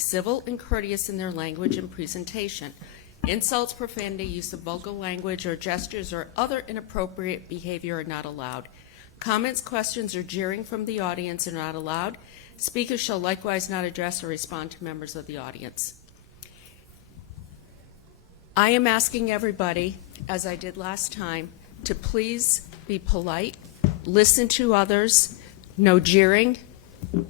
civil and courteous in their language and presentation. Insults, profanity, use of vulgar language or gestures or other inappropriate behavior are not allowed. Comments, questions, or jeering from the audience are not allowed. Speakers shall likewise not address or respond to members of the audience. I am asking everybody, as I did last time, to please be polite, listen to others, no jeering,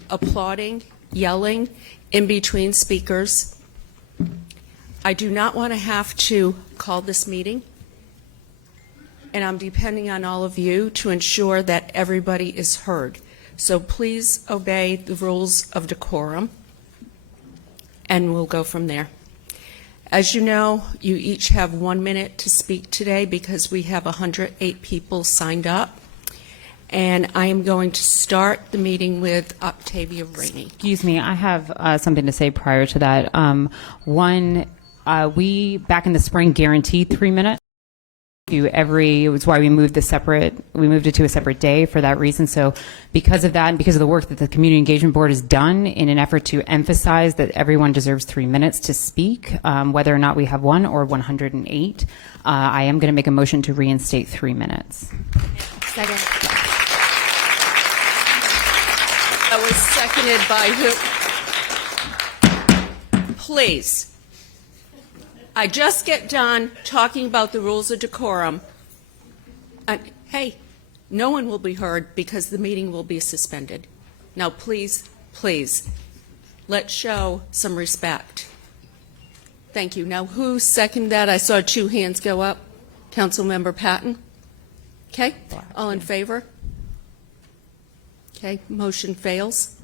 applauding, yelling in between speakers. I do not want to have to call this meeting, and I'm depending on all of you to ensure that everybody is heard. So please obey the rules of decorum, and we'll go from there. As you know, you each have 1 minute to speak today because we have 108 people signed up. And I am going to start the meeting with Octavia Rainey. Excuse me, I have something to say prior to that. We, back in the spring, guaranteed 3 minutes. It was why we moved it to a separate day for that reason. So because of that and because of the work that the Community Engagement Board has done in an effort to emphasize that everyone deserves 3 minutes to speak, whether or not we have 1 or 108, I am going to make a motion to reinstate 3 minutes. Second. That was seconded by who? Please. I just get done talking about the rules of decorum. Hey, no one will be heard because the meeting will be suspended. Now, please, please, let's show some respect. Thank you. Now, who seconded that? I saw 2 hands go up. Councilmember Patton. Okay. All in favor? Okay. Motion fails.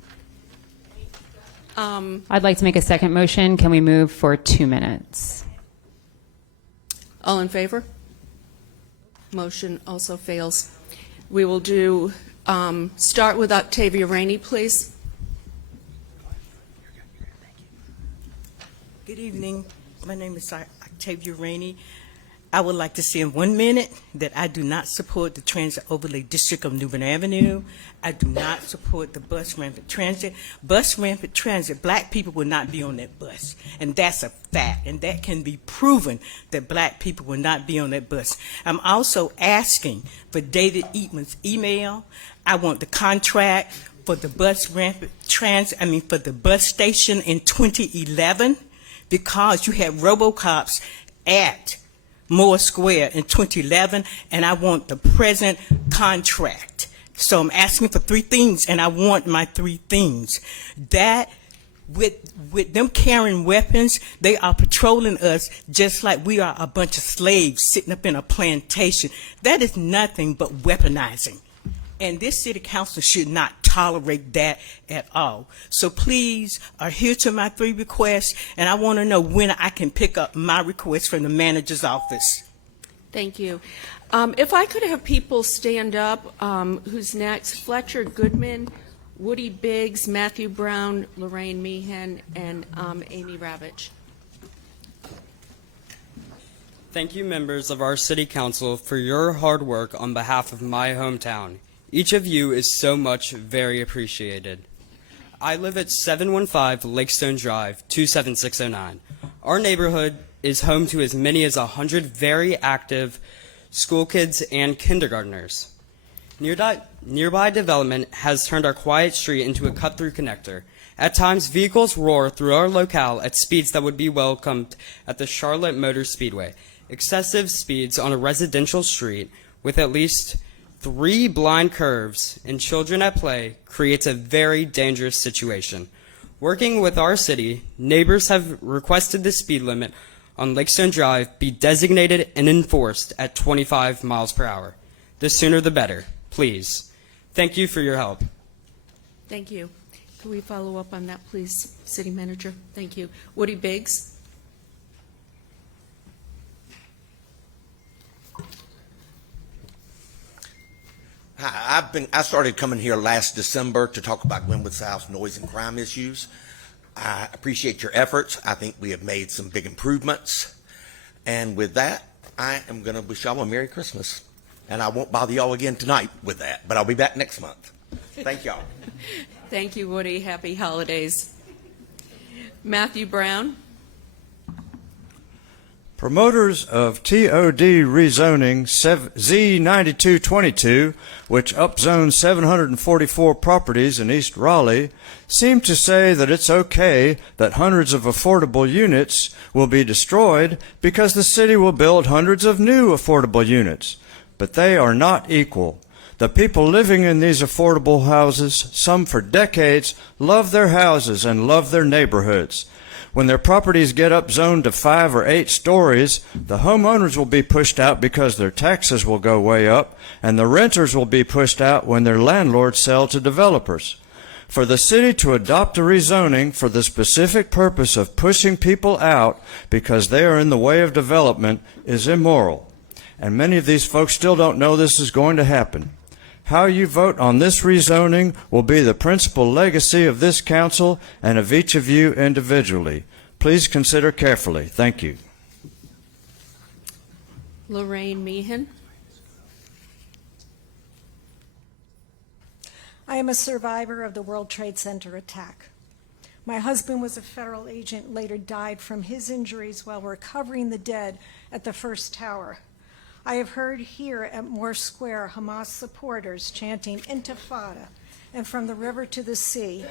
I'd like to make a second motion. Can we move for 2 minutes? All in favor? Motion also fails. We will do, start with Octavia Rainey, please. Good evening. My name is Octavia Rainey. I would like to say in 1 minute that I do not support the Transit Overlay District of Newbern Avenue. I do not support the bus rampant transit. Bus rampant transit, black people will not be on that bus. And that's a fact. And that can be proven that black people will not be on that bus. I'm also asking for David Eatman's email. I want the contract for the bus rampant transit, for the bus station in 2011, because you had RoboCops at Moore Square in 2011, and I want the present contract. So I'm asking for 3 things, and I want my 3 things. That with them carrying weapons, they are patrolling us just like we are a bunch of slaves sitting up in a plantation. That is nothing but weaponizing. And this city council should not tolerate that at all. So please adhere to my 3 requests, and I want to know when I can pick up my request from the manager's office. Thank you. If I could have people stand up, who's next? Fletcher Goodman, Woody Biggs, Matthew Brown, Lorraine Meehan, and Amy Ravitch. Thank you, members of our City Council, for your hard work on behalf of my hometown. Each of you is so much very appreciated. I live at 715 Lakestone Drive, 27609. Our neighborhood is home to as many as 100 very active school kids and kindergartners. Nearby development has turned our quiet street into a cut-through connector. At times, vehicles roar through our locale at speeds that would be welcomed at the Charlotte Motor Speedway. Excessive speeds on a residential street with at least 3 blind curves and children at play creates a very dangerous situation. Working with our city, neighbors have requested the speed limit on Lakestone Drive be designated and enforced at 25 miles per hour. The sooner the better, please. Thank you for your help. Thank you. Can we follow up on that, please, City Manager? Thank you. Woody Biggs. Hi, I started coming here last December to talk about Glenwood South's noise and crime issues. I appreciate your efforts. I think we have made some big improvements. And with that, I am going to wish y'all a Merry Christmas. And I won't bother y'all again tonight with that, but I'll be back next month. Thank y'all. Thank you, Woody. Happy holidays. Matthew Brown. Promoters of TOD rezoning Z9222, which upzones 744 properties in East Raleigh, seem to say that it's okay that hundreds of affordable units will be destroyed because the city will build hundreds of new affordable units. But they are not equal. The people living in these affordable houses, some for decades, love their houses and love their neighborhoods. When their properties get upzoned to 5 or 8 stories, the homeowners will be pushed out because their taxes will go way up, and the renters will be pushed out when their landlords sell to developers. For the city to adopt a rezoning for the specific purpose of pushing people out because they are in the way of development is immoral. And many of these folks still don't know this is going to happen. How you vote on this rezoning will be the principal legacy of this council and of each of you individually. Please consider carefully. Thank you. Lorraine Meehan. I am a survivor of the World Trade Center attack. My husband was a federal agent, later died from his injuries while recovering the dead at the first tower. I have heard here at Moore Square Hamas supporters chanting Intifada and from the river to the sea,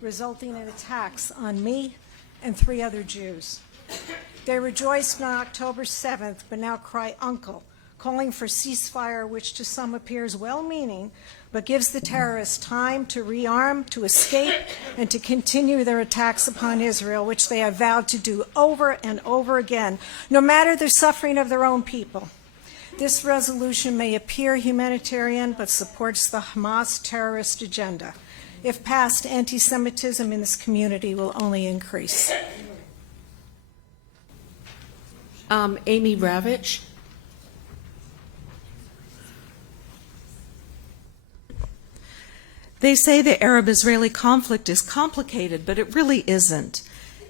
resulting in attacks on me and 3 other Jews. They rejoiced on October 7th, but now cry uncle, calling for ceasefire, which to some appears well-meaning, but gives the terrorists time to rearm, to escape, and to continue their attacks upon Israel, which they have vowed to do over and over again, no matter the suffering of their own people. This resolution may appear humanitarian, but supports the Hamas terrorist agenda. If passed, anti-Semitism in this community will only increase. Amy Ravitch. They say the Arab-Israeli conflict is complicated, but it really isn't.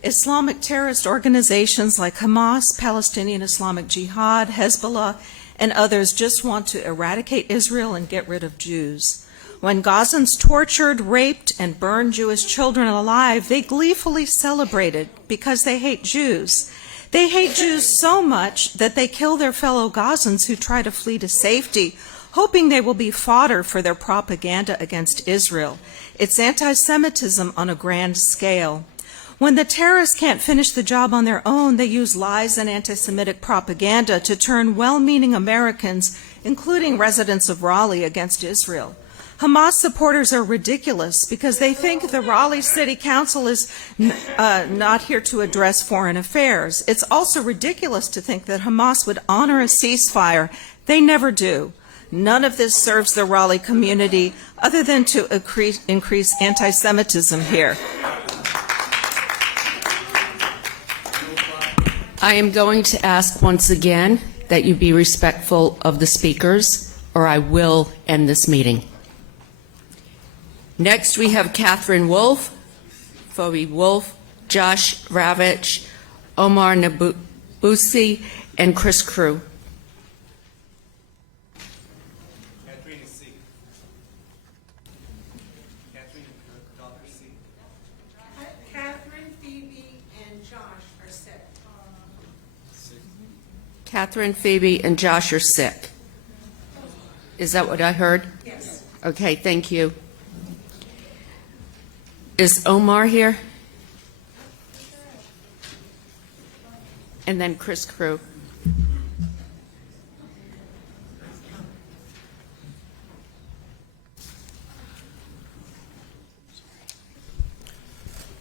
Islamic terrorist organizations like Hamas, Palestinian Islamic Jihad, Hezbollah, and others just want to eradicate Israel and get rid of Jews. When Gazans tortured, raped, and burned Jewish children alive, they gleefully celebrated because they hate Jews. They hate Jews so much that they kill their fellow Gazans who try to flee to safety, hoping they will be fodder for their propaganda against Israel. It's anti-Semitism on a grand scale. When the terrorists can't finish the job on their own, they use lies and anti-Semitic propaganda to turn well-meaning Americans, including residents of Raleigh, against Israel. Hamas supporters are ridiculous because they think the Raleigh City Council is not here to address foreign affairs. It's also ridiculous to think that Hamas would honor a ceasefire. They never do. None of this serves the Raleigh community other than to increase anti-Semitism here. I am going to ask once again that you be respectful of the speakers, or I will end this meeting. Next, we have Catherine Wolf, Phoebe Wolf, Josh Ravitch, Omar Nabusi, and Chris Crew. Catherine is C. Catherine, daughter C. Catherine, Phoebe, and Josh are sick. Catherine, Phoebe, and Josh are sick. Is that what I heard? Yes. Okay, thank you. Is Omar here? And then Chris Crew.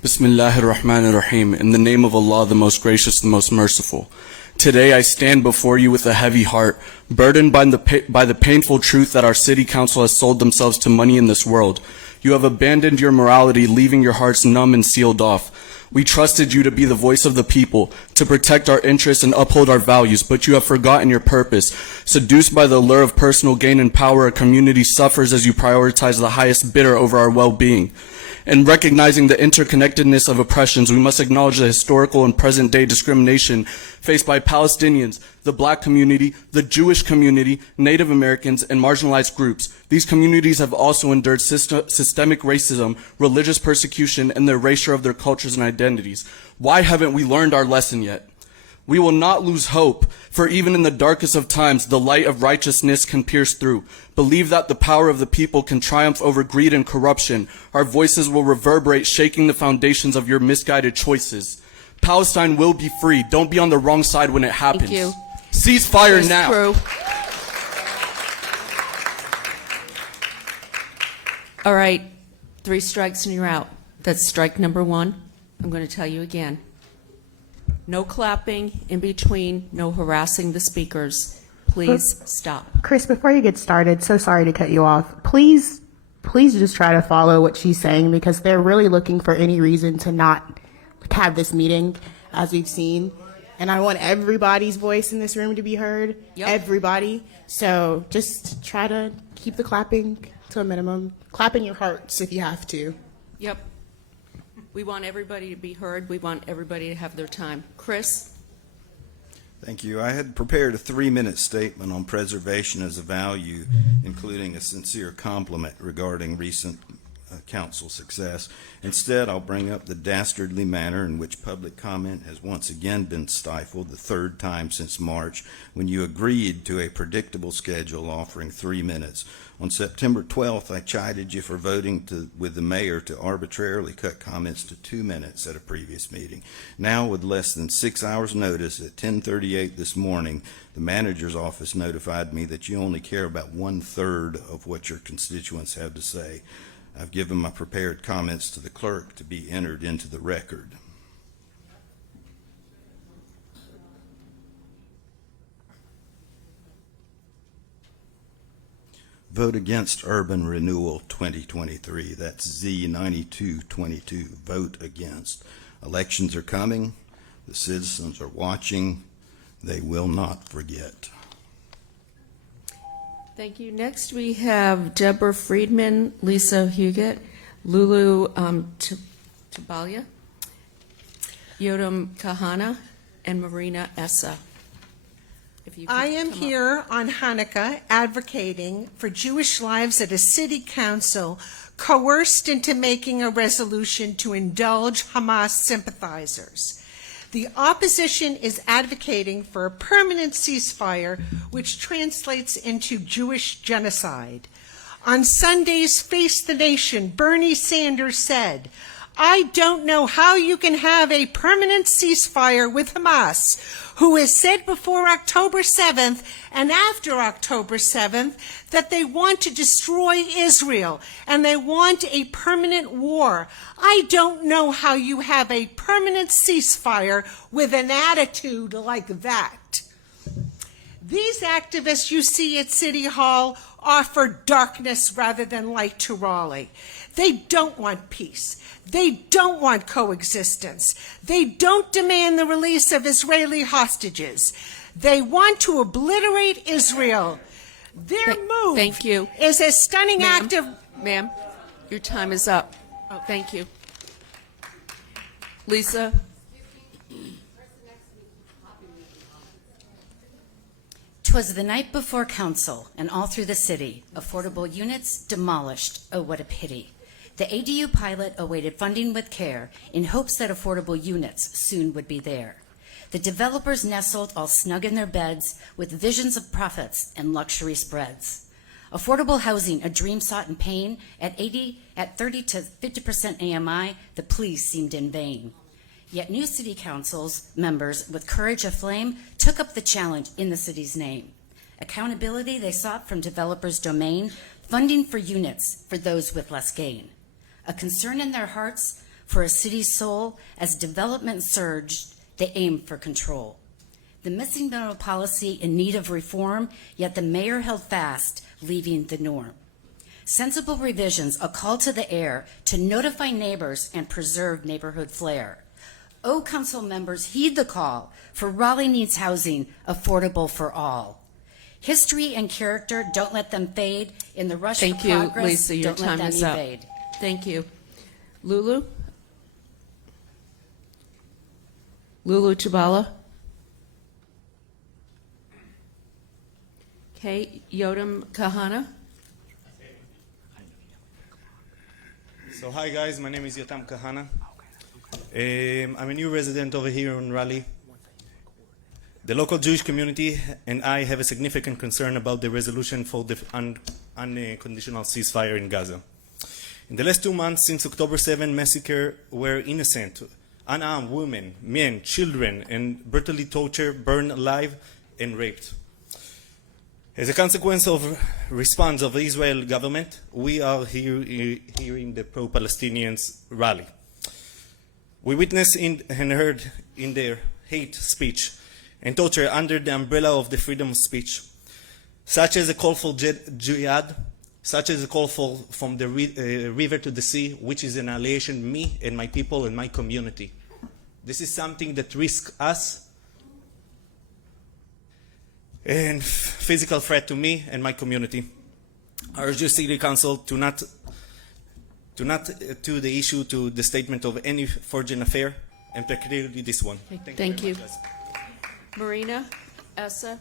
Bismillahir Rahmanir Rahim. In the name of Allah, the most gracious, the most merciful. Today I stand before you with a heavy heart, burdened by the painful truth that our city council has sold themselves to money in this world. You have abandoned your morality, leaving your hearts numb and sealed off. We trusted you to be the voice of the people, to protect our interests and uphold our values, but you have forgotten your purpose. Seduced by the lure of personal gain and power, a community suffers as you prioritize the highest bidder over our well-being. In recognizing the interconnectedness of oppressions, we must acknowledge the historical and present-day discrimination faced by Palestinians, the Black community, the Jewish community, Native Americans, and marginalized groups. These communities have also endured systemic racism, religious persecution, and the erasure of their cultures and identities. Why haven't we learned our lesson yet? We will not lose hope, for even in the darkest of times, the light of righteousness can pierce through. Believe that the power of the people can triumph over greed and corruption. Our voices will reverberate, shaking the foundations of your misguided choices. Palestine will be free. Don't be on the wrong side when it happens. Thank you. Ceasefire now. Through. All right, 3 strikes and you're out. That's strike number 1. I'm going to tell you again. No clapping in between, no harassing the speakers. Please stop. Chris, before you get started, so sorry to cut you off. Please just try to follow what she's saying, because they're really looking for any reason to not have this meeting, as we've seen. And I want everybody's voice in this room to be heard. Yep. Everybody. So just try to keep the clapping to a minimum. Clap in your hearts if you have to. Yep. We want everybody to be heard. We want everybody to have their time. Chris? Thank you. I had prepared a 3-minute statement on preservation as a value, including a sincere compliment regarding recent council success. Instead, I'll bring up the dastardly manner in which public comment has once again been stifled, the 3rd time since March, when you agreed to a predictable schedule offering 3 minutes. On September 12th, I chided you for voting with the mayor to arbitrarily cut comments to 2 minutes at a previous meeting. Now, with less than 6 hours' notice, at 10:38 this morning, the manager's office notified me that you only care about 1/3 of what your constituents have to say. I've given my prepared comments to the clerk to be entered into the record. Vote against Urban Renewal 2023. That's Z9222. Vote against. Elections are coming. The citizens are watching. They will not forget. Thank you. Next, we have Deborah Friedman, Lisa Huguet, Lulu Tabalia, Yotam Kahana, and Marina Essa. If you could I am come up. here on Hanukkah advocating for Jewish lives at a city council coerced into making a resolution to indulge Hamas sympathizers. The opposition is advocating for a permanent ceasefire, which translates into Jewish genocide. On Sunday's Face the Nation, Bernie Sanders said, "I don't know how you can have a permanent ceasefire with Hamas, who has said before October 7th and after October 7th that they want to destroy Israel and they want a permanent war. I don't know how you have a permanent ceasefire with an attitude like that." These activists you see at City Hall offer darkness rather than light to Raleigh. They don't want peace. They don't want coexistence. They don't demand the release of Israeli hostages. They want to obliterate Israel. Their move Thank you. is a stunning act of... Ma'am, your time is up. Oh, thank you. Lisa? 'Twas the night before council, and all through the city, affordable units demolished. Oh, what a pity. The ADU pilot awaited funding with care in hopes that affordable units soon would be there. The developers nestled all snug in their beds with visions of profits and luxury spreads. Affordable housing, a dream sought in pain, at 30 to 50% AMI, the pleas seemed in vain. Yet new city councils members with courage aflame took up the challenge in the city's name. Accountability they sought from developers' domain, funding for units for those with less gain. A concern in their hearts for a city's soul, as development surged, they aimed for control. The missing middle policy in need of reform, yet the mayor held fast, leaving the norm. Sensible revisions, a call to the air to notify neighbors and preserve neighborhood flair. Oh, council members, heed the call, for Raleigh needs housing affordable for all. History and character, don't let them fade. In the rush Thank for you, progress, Lisa. Your don't let time them is up. evade. Thank you. Lulu? Lulu Chabala? Okay, Yotam Kahana? So hi guys, my name is Yotam Kahana. I'm a new resident over here in Raleigh. The local Jewish community and I have a significant concern about the resolution for the unconditional ceasefire in Gaza. In the last 2 months since October 7 massacre, where innocent, unarmed women, men, children, and brutally tortured, burned alive, and raped. As a consequence of response of the Israel government, we are here in the pro-Palestinians rally. We witnessed and heard in their hate speech and torture under the umbrella of the freedom of speech, such as a call for jihad, such as a call for from the river to the sea, which is an annihilation of me and my people and my community. This is something that risks us and physical threat to me and my community. I urge the City Council to not to the issue to the statement of any forging affair, and particularly this one. Thank you. Very much, guys. Marina? Essa?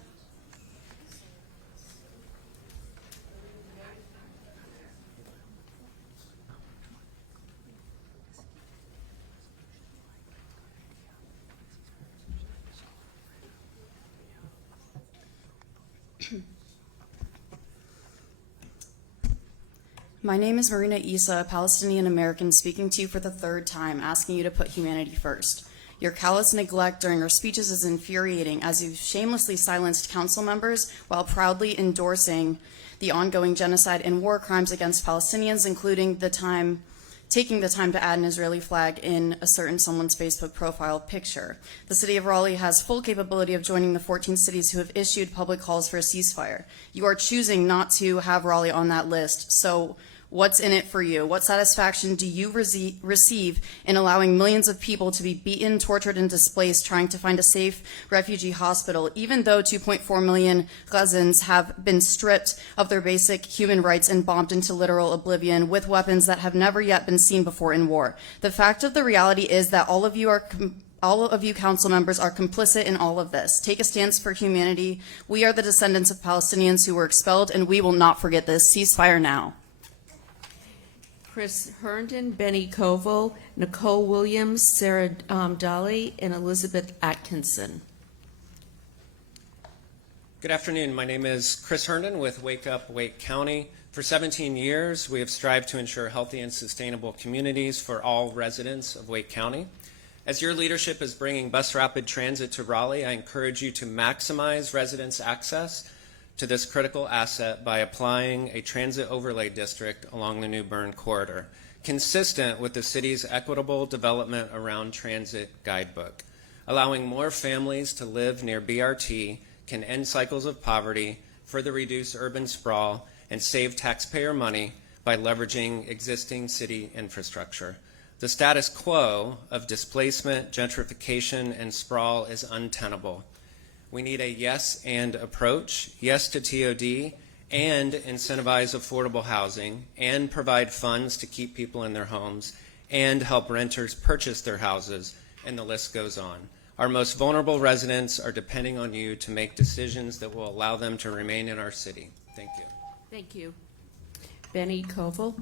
My name is Marina Issa, a Palestinian American, speaking to you for the third time, asking you to put humanity first. Your callous neglect during our speeches is infuriating, as you've shamelessly silenced council members while proudly endorsing the ongoing genocide and war crimes against Palestinians, including taking the time to add an Israeli flag in a certain someone's Facebook profile picture. The city of Raleigh has full capability of joining the 14 cities who have issued public calls for a ceasefire. You are choosing not to have Raleigh on that list, so what's in it for you? What satisfaction do you receive in allowing millions of people to be beaten, tortured, and displaced trying to find a safe refugee hospital, even though 2.4 million Gazans have been stripped of their basic human rights and bombed into literal oblivion with weapons that have never yet been seen before in war? The fact of the reality is that all of you council members are complicit in all of this. Take a stance for humanity. We are the descendants of Palestinians who were expelled, and we will not forget this. Ceasefire now. Chris Herndon, Benny Koval, Nicole Williams, Sarah Daly, and Elizabeth Atkinson. Good afternoon. My name is Chris Herndon with Wake Up Wake County. For 17 years, we have strived to ensure healthy and sustainable communities for all residents of Wake County. As your leadership is bringing bus rapid transit to Raleigh, I encourage you to maximize residents' access to this critical asset by applying a transit overlay district along the New Bern corridor, consistent with the city's equitable development around transit guidebook. Allowing more families to live near BRT can end cycles of poverty, further reduce urban sprawl, and save taxpayer money by leveraging existing city infrastructure. The status quo of displacement, gentrification, and sprawl is untenable. We need a yes and approach, yes to TOD, and incentivize affordable housing, and provide funds to keep people in their homes, and help renters purchase their houses, and the list goes on. Our most vulnerable residents are depending on you to make decisions that will allow them to remain in our city. Thank you. Thank you. Benny Koval.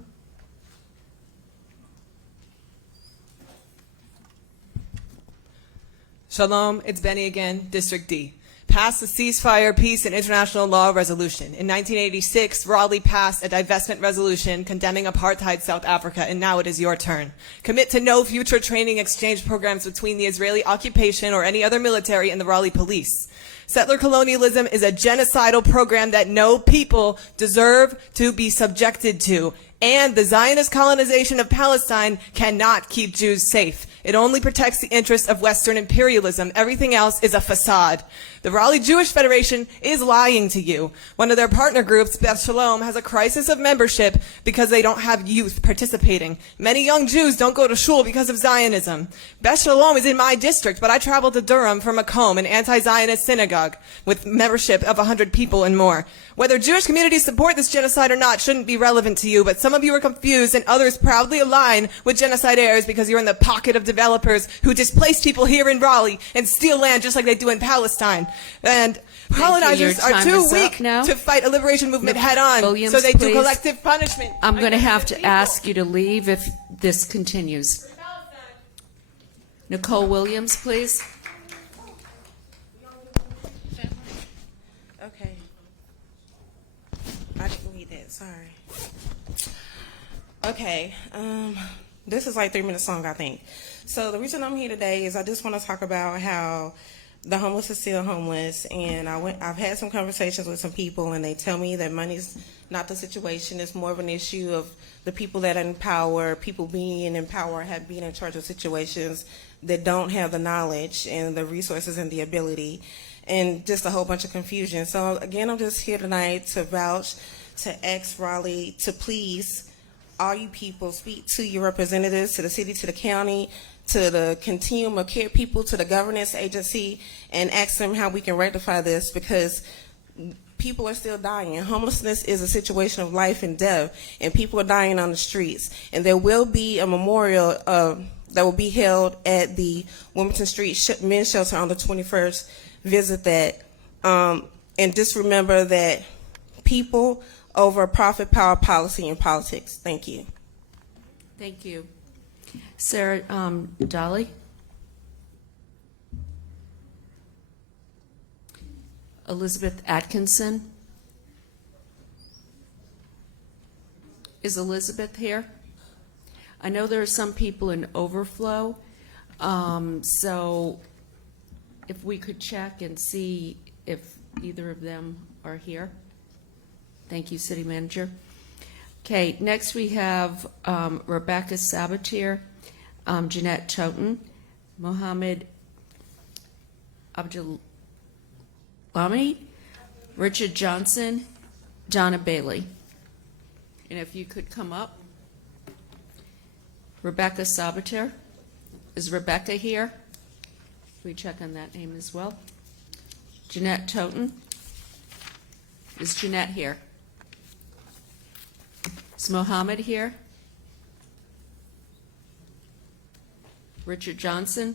Shalom, it's Benny again, District D. Passed the Ceasefire, Peace, and International Law Resolution. In 1986, Raleigh passed a divestment resolution condemning apartheid South Africa, and now it is your turn. Commit to no future training exchange programs between the Israeli occupation or any other military and the Raleigh police. Settler colonialism is a genocidal program that no people deserve to be subjected to, and the Zionist colonization of Palestine cannot keep Jews safe. It only protects the interests of Western imperialism. Everything else is a facade. The Raleigh Jewish Federation is lying to you. One of their partner groups, Beth Shalom, has a crisis of membership because they don't have youth participating. Many young Jews don't go to shul because of Zionism. Beth Shalom is in my district, but I traveled to Durham for Macomb, an anti-Zionist synagogue with membership of 100 people and more. Whether Jewish communities support this genocide or not shouldn't be relevant to you, but some some of you are confused and others proudly align with genocidaires because you're in the pocket of developers who displace people here in Raleigh and steal land just like they do in Palestine. And colonizers Your are time too is up weak now. to fight a liberation movement head on, Williams, so they do please. collective punishment. I'm going to have to ask you to leave if this continues. Nicole Williams, please. Okay. I didn't read that, sorry. Okay, this is like 3 minutes long, I think. So the reason I'm here today is I just want to talk about how the homeless are still homeless, and I've had some conversations with some people, and they tell me that money's not the situation. It's more of an issue of the people that are in power, people being in power, have been in charge of situations that don't have the knowledge and the resources and the ability, and just a whole bunch of confusion. So again, I'm just here tonight to vouch, to ask Raleigh to please, all you people, speak to your representatives, to the city, to the county, to the continuum of care people, to the governance agency, and ask them how we can rectify this, because people are still dying. Homelessness is a situation of life and death, and people are dying on the streets. And there will be a memorial that will be held at the Wilmington Street Men's Shelter on the 21st. Visit that. And just remember that people over profit, power, policy, and politics. Thank you. Thank you. Sarah Dolly? Elizabeth Atkinson? Is Elizabeth here? I know there are some people in overflow, so if we could check and see if either of them are here. Thank you, City Manager. Okay, next we have Rebecca Sabatier, Jeanette Toten, Mohammed Abdulami, Richard Johnson, Donna Bailey. And if you could come up. Rebecca Sabatier. Is Rebecca here? Can we check on that name as well? Jeanette Toten. Is Jeanette here? Is Mohammed here? Richard Johnson?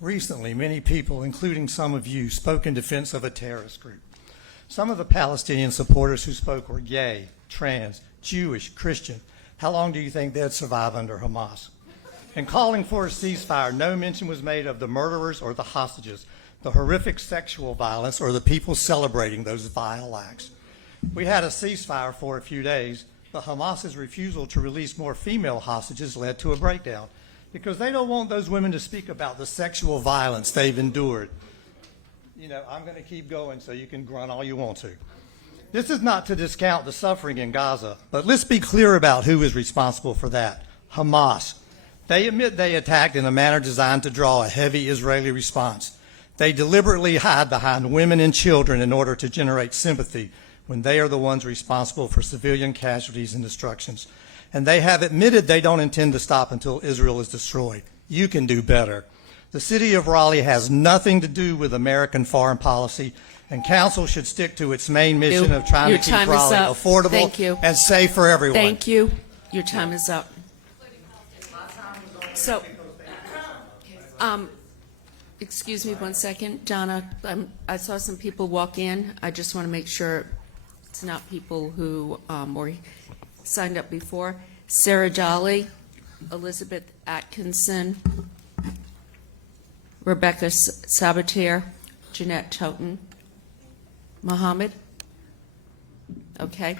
Recently, many people, including some of you, spoke in defense of a terrorist group. Some of the Palestinian supporters who spoke were gay, trans, Jewish, Christian. How long do you think they'd survive under Hamas? In calling for a ceasefire, no mention was made of the murderers or the hostages, the horrific sexual violence, or the people celebrating those vile acts. We had a ceasefire for a few days, but Hamas's refusal to release more female hostages led to a breakdown, because they don't want those women to speak about the sexual violence they've endured. You know, I'm going to keep going so you can grunt all you want to. This is not to discount the suffering in Gaza, but let's be clear about who is responsible for that. Hamas. They admit they attacked in a manner designed to draw a heavy Israeli response. They deliberately hide behind women and children in order to generate sympathy when they are the ones responsible for civilian casualties and destructions. And they have admitted they don't intend to stop until Israel is destroyed. You can do better. The city of Raleigh has nothing to do with American foreign policy, and council should stick to its main mission of trying to keep Raleigh affordable and safe for everyone. Thank you. Your time is up. So, excuse me 1 second. Donna, I saw some people walk in. I just want to make sure it's not people who were signed up before. Sarah Jolly, Elizabeth Atkinson, Rebecca Sabatier, Jeanette Toten, Mohammed. Okay,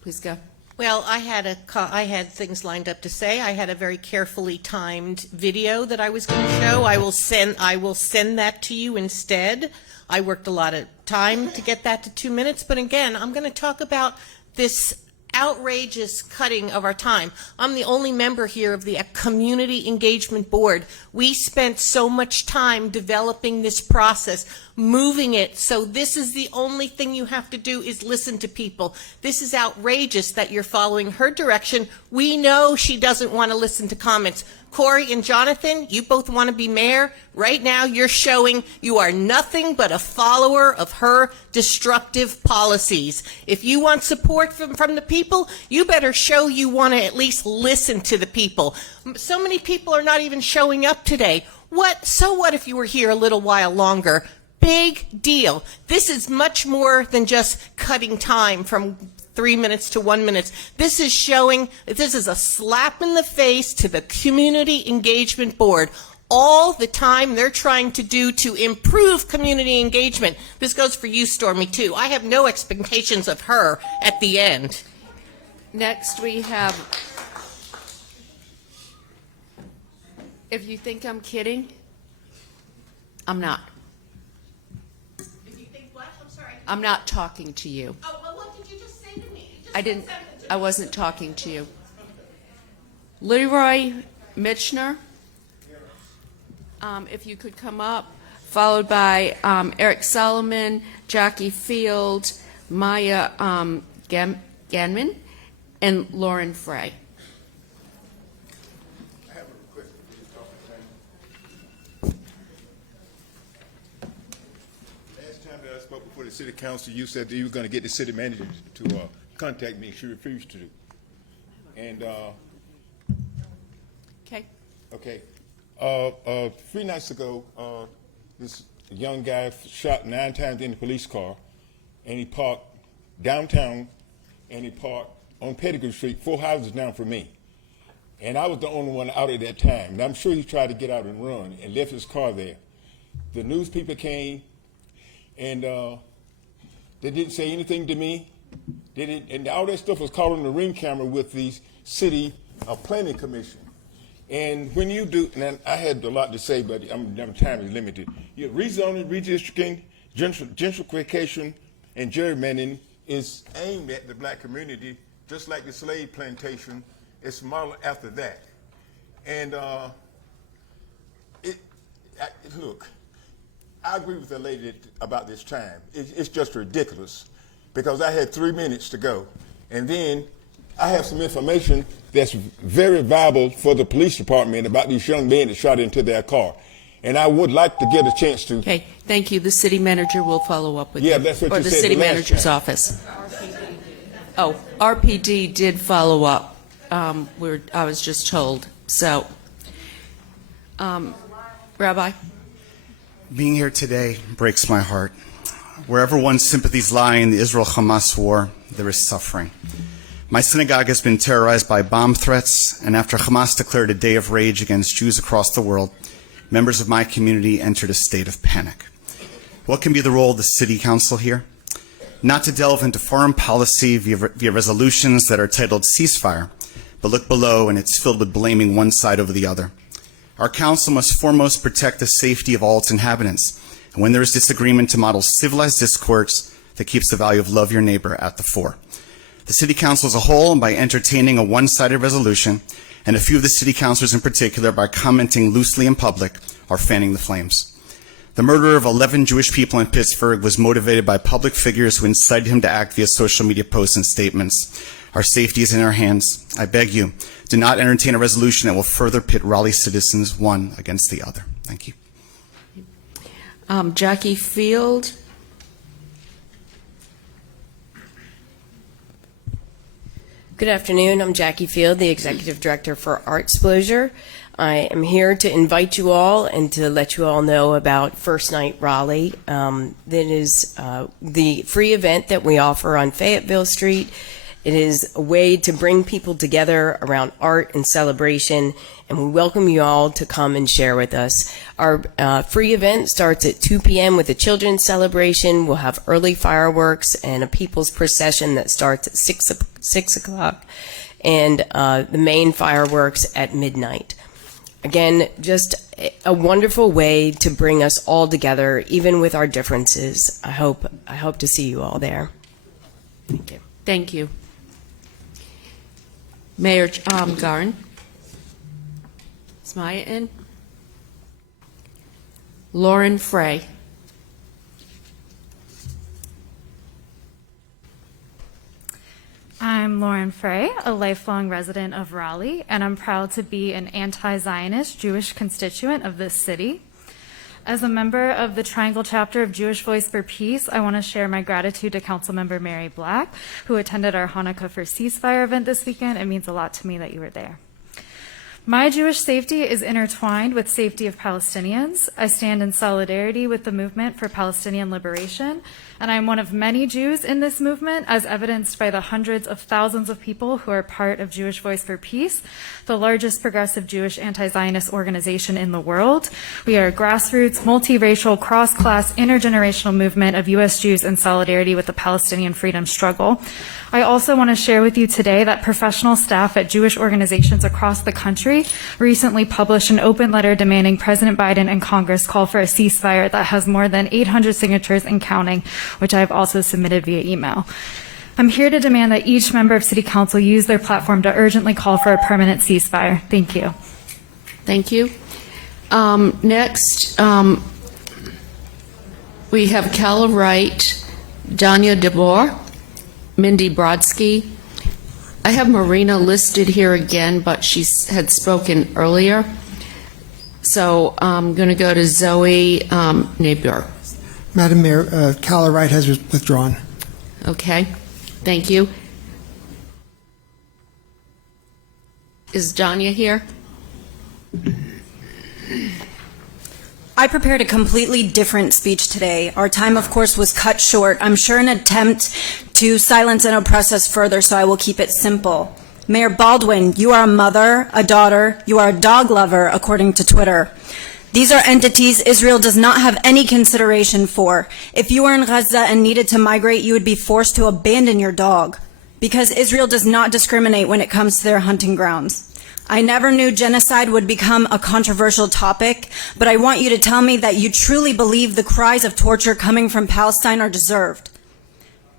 please go. Well, I had things lined up to say. I had a very carefully timed video that I was going to show. I will send that to you instead. I worked a lot of time to get that to 2 minutes, but again, I'm going to talk about this outrageous cutting of our time. I'm the only member here of the Community Engagement Board. We spent so much time developing this process, moving it, so this is the only thing you have to do is listen to people. This is outrageous that you're following her direction. We know she doesn't want to listen to comments. Corey and Jonathan, you both want to be mayor. Right now, you're showing you are nothing but a follower of her destructive policies. If you want support from the people, you better show you want to at least listen to the people. So many people are not even showing up today. So what if you were here a little while longer? Big deal. This is much more than just cutting time from 3 minutes to 1 minute. This is showing that this is a slap in the face to the Community Engagement Board. All the time they're trying to do to improve community engagement. This goes for you, Stormy, too. I have no expectations of her at the end. Next, we have, if you think I'm kidding, I'm not. If you think what? I'm sorry. I'm not talking to you. Oh, well, what did you just say to me? I wasn't talking to you. Leroy Mitchner, if you could come up, followed by Eric Solomon, Jackie Field, Maya Ganman, and Lauren Frey. Last time that I spoke before the city council, you said that you were going to get the city manager to contact me. She refused to. And Okay. 3 nights ago, this young guy shot 9 times in the police car, and he parked downtown, and he parked on Pettigrew Street, 4 houses down from me. And I was the only one out at that time. And I'm sure he tried to get out and run and left his car there. The news people came, and they didn't say anything to me. And all that stuff was caught on the ring camera with the city planning commission. And when you do, and I had a lot to say, but time is limited. Your rezoning, redistricting, gentrification, and gerrymandering is aimed at the black community, just like the slave plantation. It's modeled after that. And look, I agree with the lady about this time. It's just ridiculous, because I had 3 minutes to go, and then I have some information that's very valuable for the police department about these young men that shot into their car. And I would like to get a chance to. Okay, thank you. The city manager will follow up with you. Yeah, that's what or you the said city the last manager's time. office. Oh, RPD did follow up. I was just told. So, Rabbi? Being here today breaks my heart. Wherever one's sympathies lie in the Israel-Hamas war, there is suffering. My synagogue has been terrorized by bomb threats, and after Hamas declared a day of rage against Jews across the world, members of my community entered a state of panic. What can be the role of the city council here? Not to delve into foreign policy via resolutions that are titled ceasefire, but look below and it's filled with blaming one side over the other. Our council must foremost protect the safety of all its inhabitants, and when there is disagreement, to model civilized discourse that keeps the value of love your neighbor at the fore. The city council as a whole, by entertaining a one-sided resolution, and a few of the city councilors in particular by commenting loosely in public, are fanning the flames. The murder of 11 Jewish people in Pittsburgh was motivated by public figures who incited him to act via social media posts and statements. Our safety is in our hands. I beg you, do not entertain a resolution that will further pit Raleigh citizens one against the other. Thank you. Jackie Field. Good afternoon. I'm Jackie Field, the Executive Director for Artsplosure. I am here to invite you all and to let you all know about First Night Raleigh. That is the free event that we offer on Fayetteville Street. It is a way to bring people together around art and celebration, and we welcome you all to come and share with us. Our free event starts at 2 p.m. with a children's celebration. We'll have early fireworks and a people's procession that starts at 6 o'clock, and the main fireworks at midnight. Again, just a wonderful way to bring us all together, even with our differences. I hope to see you all there. Thank you. Thank you. Mayor Garn. Is Maya in? Lauren Frey. I'm I'm Lauren Frey, a lifelong resident of Raleigh, and I'm proud to be an anti-Zionist Jewish constituent of this city. As a member of the Triangle chapter of Jewish Voice for Peace, I want to share my gratitude to Councilmember Mary Black, who attended our Hanukkah for Ceasefire event this weekend. It means a lot to me that you were there. My Jewish safety is intertwined with safety of Palestinians. I stand in solidarity with the movement for Palestinian liberation, and I'm one of many Jews in this movement, as evidenced by the hundreds of thousands of people who are part of Jewish Voice for Peace, the largest progressive Jewish anti-Zionist organization in the world. We are a grassroots, multiracial, cross-class, intergenerational movement of U.S. Jews in solidarity with the Palestinian freedom struggle. I also want to share with you today that professional staff at Jewish organizations across the country recently published an open letter demanding President Biden and Congress call for a ceasefire that has more than 800 signatures and counting, which I have also submitted via email. I'm here to demand that each member of City Council use their platform to urgently call for a permanent ceasefire. Thank you. Thank you. Next, we have Calla Wright, Danya DeBoer, Mindy Brodsky. I have Marina listed here again, but she had spoken earlier. So I'm going to go to Zoe Napier. Madam Mayor, Calla Wright has withdrawn. Okay, thank you. Is Danya here? I prepared a completely different speech today. Our time, of course, was cut short. I'm sure an attempt to silence and oppress us further, so I will keep it simple. Mayor Baldwin, you are a mother, a daughter, you are a dog lover, according to Twitter. These are entities Israel does not have any consideration for. If you were in Gaza and needed to migrate, you would be forced to abandon your dog, because Israel does not discriminate when it comes to their hunting grounds. I never knew genocide would become a controversial topic, but I want you to tell me that you truly believe the cries of torture coming from Palestine are deserved.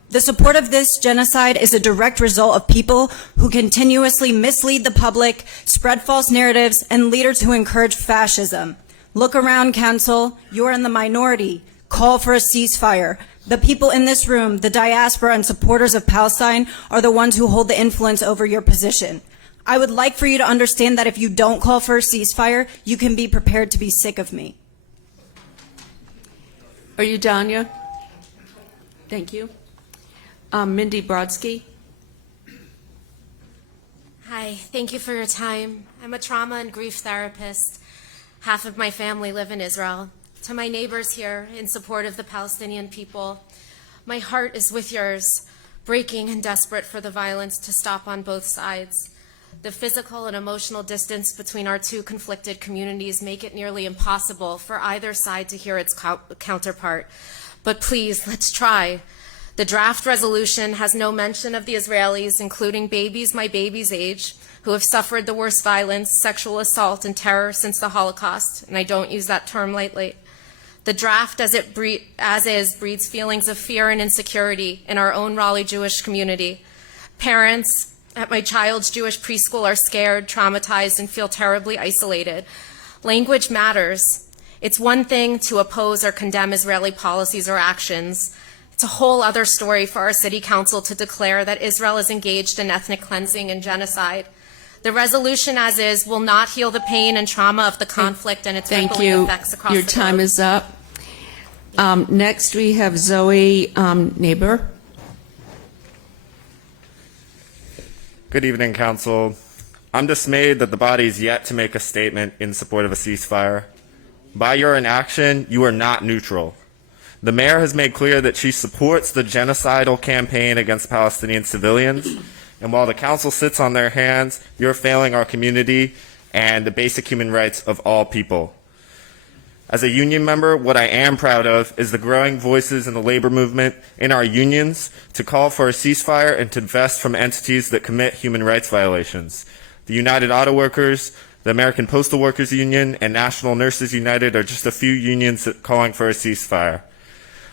The support of this genocide is a direct result of people who continuously mislead the public, spread false narratives, and leaders who encourage fascism. Look around, Council. You are in the minority. Call for a ceasefire. The people in this room, the diaspora and supporters of Palestine, are the ones who hold the influence over your position. I would like for you to understand that if you don't call for a ceasefire, you can be prepared to be sick of me. Are you Danya? Thank you. Mindy Brodsky. Hi, thank you for your time. I'm a trauma and grief therapist. Half of my family live in Israel. To my neighbors here in support of the Palestinian people, my heart is with yours, breaking and desperate for the violence to stop on both sides. The physical and emotional distance between our two conflicted communities make it nearly impossible for either side to hear its counterpart. But please, let's try. The draft resolution has no mention of the Israelis, including babies my baby's age, who have suffered the worst violence, sexual assault, and terror since the Holocaust, and I don't use that term lightly. The draft as is breeds feelings of fear and insecurity in our own Raleigh Jewish community. Parents at my child's Jewish preschool are scared, traumatized, and feel terribly isolated. Language matters. It's one thing to oppose or condemn Israeli policies or actions. It's a whole other story for our city council to declare that Israel is engaged in ethnic cleansing and genocide. The resolution as is will not heal the pain and trauma of the conflict and its rippling effects across the globe. Your time is up. Next we have Zoe Neighbor. Good evening, Council. I'm dismayed that the body is yet to make a statement in support of a ceasefire. By your inaction, you are not neutral. The mayor has made clear that she supports the genocidal campaign against Palestinian civilians, and while the Council sits on their hands, you're failing our community and the basic human rights of all people. As a union member, what I am proud of is the growing voices in the labor movement in our unions to call for a ceasefire and to divest from entities that commit human rights violations. The United Auto Workers, the American Postal Workers Union, and National Nurses United are just a few unions calling for a ceasefire.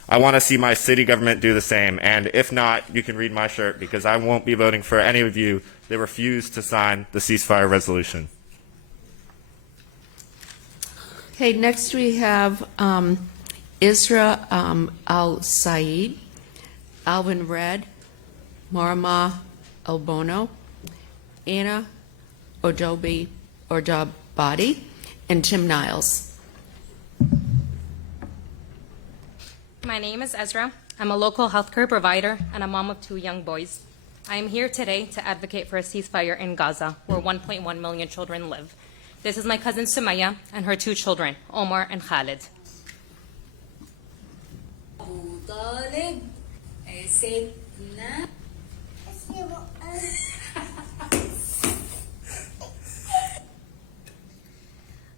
I want to see my city government do the same, and if not, you can read my shirt because I won't be voting for any of you that refuse to sign the ceasefire resolution. Okay, next we have Isra Al-Said, Alvin Red, Marama Elbono, Anna Ojabadi, and Tim Niles. My name is Ezra. I'm a local healthcare provider and a mom of 2 young boys. I am here today to advocate for a ceasefire in Gaza, where 1.1 million children live. This is my cousin Sumaya and her 2 children, Omar and Khalid.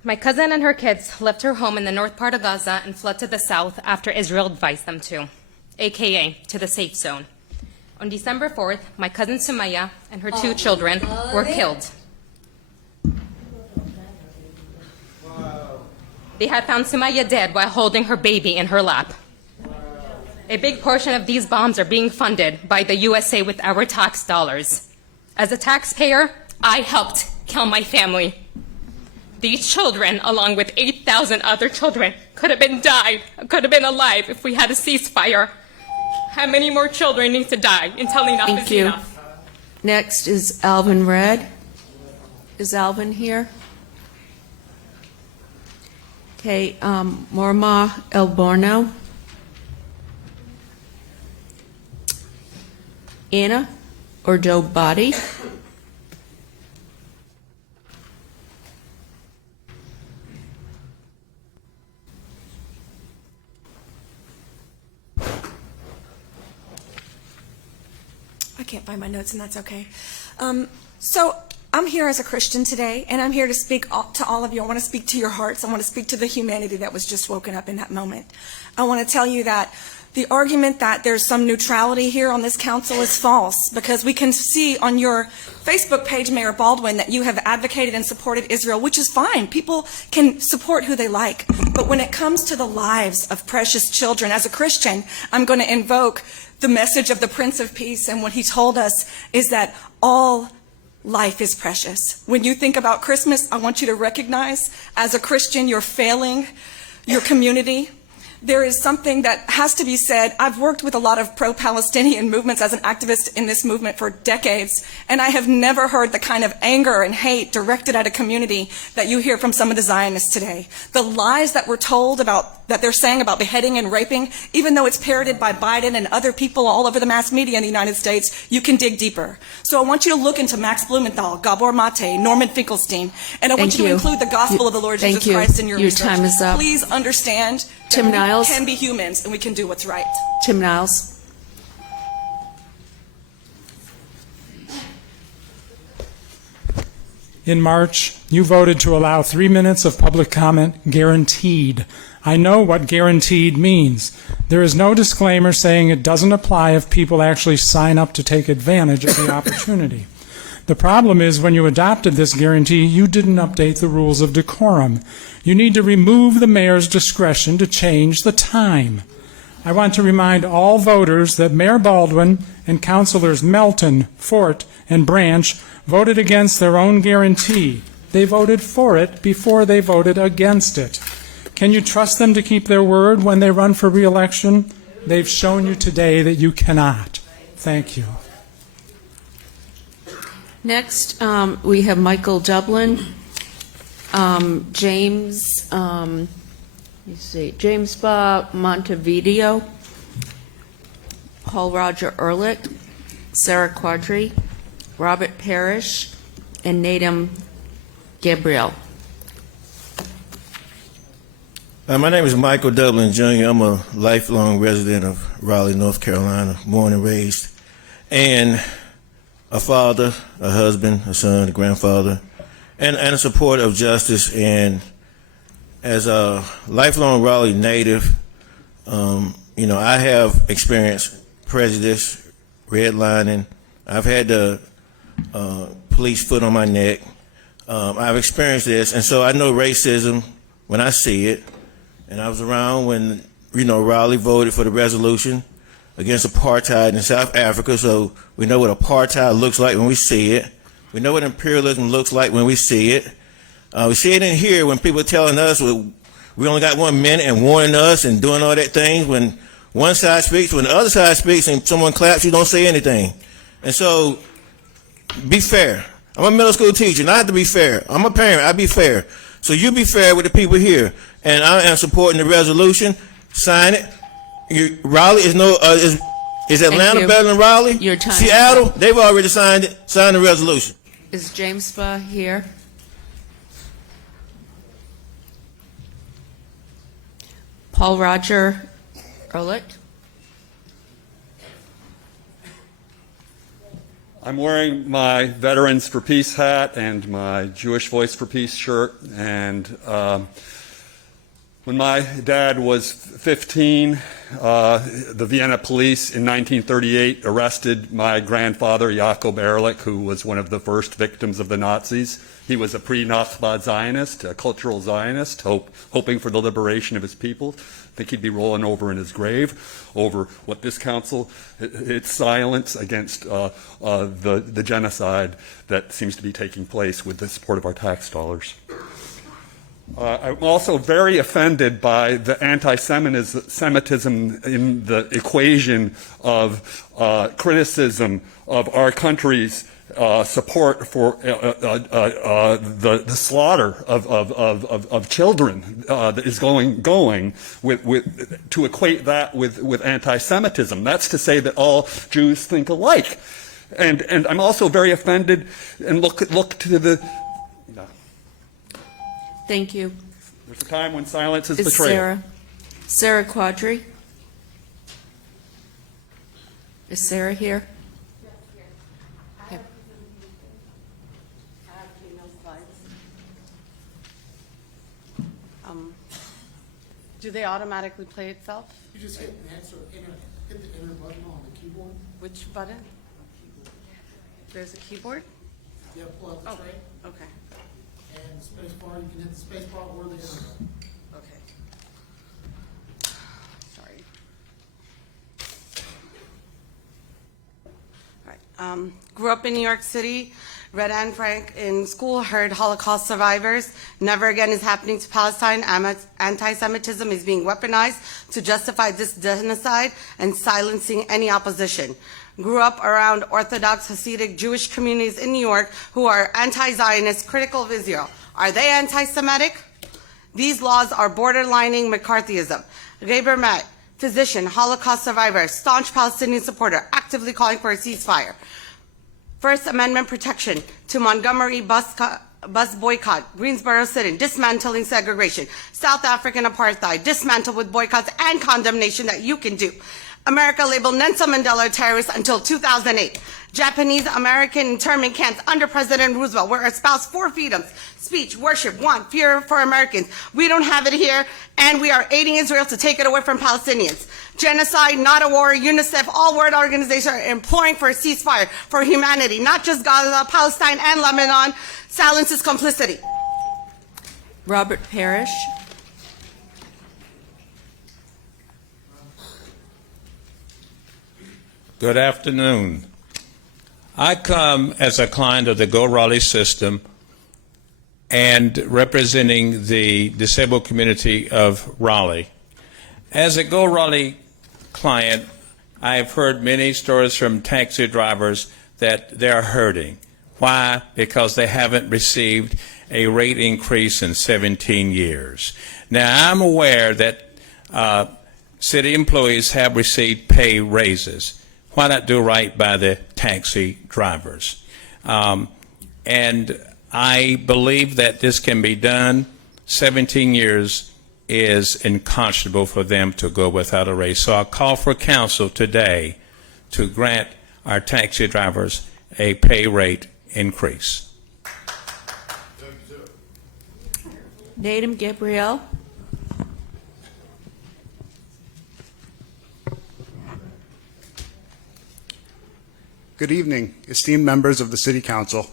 My cousin and her kids left her home in the north part of Gaza and fled to the south after Israel advised them to, aka to the safe zone. On December 4th, my cousin Sumaya and her 2 children were killed. They had found Sumaya dead while holding her baby in her lap. A big portion of these bombs are being funded by the USA with our tax dollars. As a taxpayer, I helped kill my family. These children, along with 8,000 other children, could have been alive if we had a ceasefire. How many more children need to die until enough is enough? Next is Alvin Red. Is Alvin here? Okay, Morma Elborno. Anna Ojabadi. I can't find my notes, and that's okay. So I'm here as a Christian today, and I'm here to speak to all of you. I want to speak to your hearts. I want to speak to the humanity that was just woken up in that moment. I want to tell you that the argument that there's some neutrality here on this council is false, because we can see on your Facebook page, Mayor Baldwin, that you have advocated and supported Israel, which is fine. People can support who they like. But when it comes to the lives of precious children, as a Christian, I'm going to invoke the message of the Prince of Peace, and what he told us is that all life is precious. When you think about Christmas, I want you to recognize, as a Christian, you're failing your community. There is something that has to be said. I've worked with a lot of pro-Palestinian movements as an activist in this movement for decades, and I have never heard the kind of anger and hate directed at a community that you hear from some of the Zionists today. The lies that were told that they're saying about beheading and raping, even though it's parroted by Biden and other people all over the mass media in the United States, you can dig deeper. So I want you to look into Max Blumenthal, Gabor Mate, Norman Finkelstein, and I want you to include the gospel of the Lord Jesus Christ in your research. Your time is up. Please understand Tim Niles. We can be humans, and we can do what's right. Tim Niles. In March, you voted to allow 3 minutes of public comment guaranteed. I know what guaranteed means. There is no disclaimer saying it doesn't apply if people actually sign up to take advantage of the opportunity. The problem is when you adopted this guarantee, you didn't update the rules of decorum. You need to remove the mayor's discretion to change the time. I want to remind all voters that Mayor Baldwin and Councilors Melton, Fort, and Branch voted against their own guarantee. They voted for it before they voted against it. Can you trust them to keep their word when they run for re-election? They've shown you today that you cannot. Thank you. Next, we have Michael Dublin, James Montevideo, Paul Roger Ehrlich, Sarah Quadri, Robert Parrish, and Nadim Gabriel. My name is Michael Dublin Jr. I'm a lifelong resident of Raleigh, North Carolina, born and raised, and a father, a husband, a son, a grandfather, and a supporter of justice. And as a lifelong Raleigh native, I have experienced prejudice, redlining. I've had the police foot on my neck. I've experienced this, and so I know racism when I see it. And I was around when, Raleigh voted for the resolution against apartheid in South Africa, so we know what apartheid looks like when we see it. We know what imperialism looks like when we see it. We see it in here when people are telling us we only got 1 minute and warning us and doing all that things. When one side speaks, when the other side speaks and someone claps, you don't say anything. And so be fair. I'm a middle school teacher, and I have to be fair. I'm a parent. I be fair. So you be fair with the people here, and I am supporting the resolution. Sign it. Raleigh is no is Atlanta better than Raleigh? Your time. Seattle, they've already signed it. Signed the resolution. Is James Spa here? Paul Roger Ehrlich? I'm wearing my Veterans for Peace hat and my Jewish Voice for Peace shirt. And when my dad was 15, the Vienna police in 1938 arrested my grandfather, Jacob Ehrlich, who was one of the first victims of the Nazis. He was a pre-Nakba Zionist, a cultural Zionist, hoping for the liberation of his people. I think he'd be rolling over in his grave over what this council, its silence against the genocide that seems to be taking place with the support of our tax dollars. I'm also very offended by the anti-Semitism in the equation of criticism of our country's support for the slaughter of children that is going with to equate that with anti-Semitism. That's to say that all Jews think alike. And I'm also very offended and look to the. Thank you. There's a time when silence is betrayal. Sarah Quadri? Is Sarah here? Okay. Do they automatically play itself? You just hit the enter button on the keyboard. Which button? There's a keyboard? Yeah, pull out the tray. Okay. And space bar, you can hit the space bar or the enter button. Okay. Sorry. All right. Grew up in New York City. Read Anne Frank in school, heard Holocaust survivors. Never again is happening to Palestine. Anti-Semitism is being weaponized to justify this genocide and silencing any opposition. Grew up around Orthodox Hasidic Jewish communities in New York who are anti-Zionist, critical of Israel. Are they anti-Semitic? These laws are borderlining McCarthyism. Geber Matt, physician, Holocaust survivor, staunch Palestinian supporter, actively calling for a ceasefire. First Amendment protection to Montgomery bus boycott, Greensboro sit-in, dismantling segregation, South African apartheid, dismantle with boycotts and condemnation that you can do. America labeled Nelson Mandela a terrorist until 2008. Japanese American internment camps under President Roosevelt were espoused 4 freedoms: speech, worship, want, fear for Americans. We don't have it here, and we are aiding Israel to take it away from Palestinians. Genocide, not a war. UNICEF, all world organizations are imploring for a ceasefire for humanity, not just Gaza, Palestine, and Lebanon. Silence is complicity. Robert Parrish. Good afternoon. I come as a client of the Go Raleigh system and representing the disabled community of Raleigh. As a Go Raleigh client, I have heard many stories from taxi drivers that they're hurting. Why? Because they haven't received a rate increase in 17 years. Now, I'm aware that city employees have received pay raises. Why not do right by the taxi drivers? And I believe that this can be done. 17 years is unconscionable for them to go without a raise. So I call for council today to grant our taxi drivers a pay rate increase. Nadim Gabriel. Good evening, esteemed members of the City Council.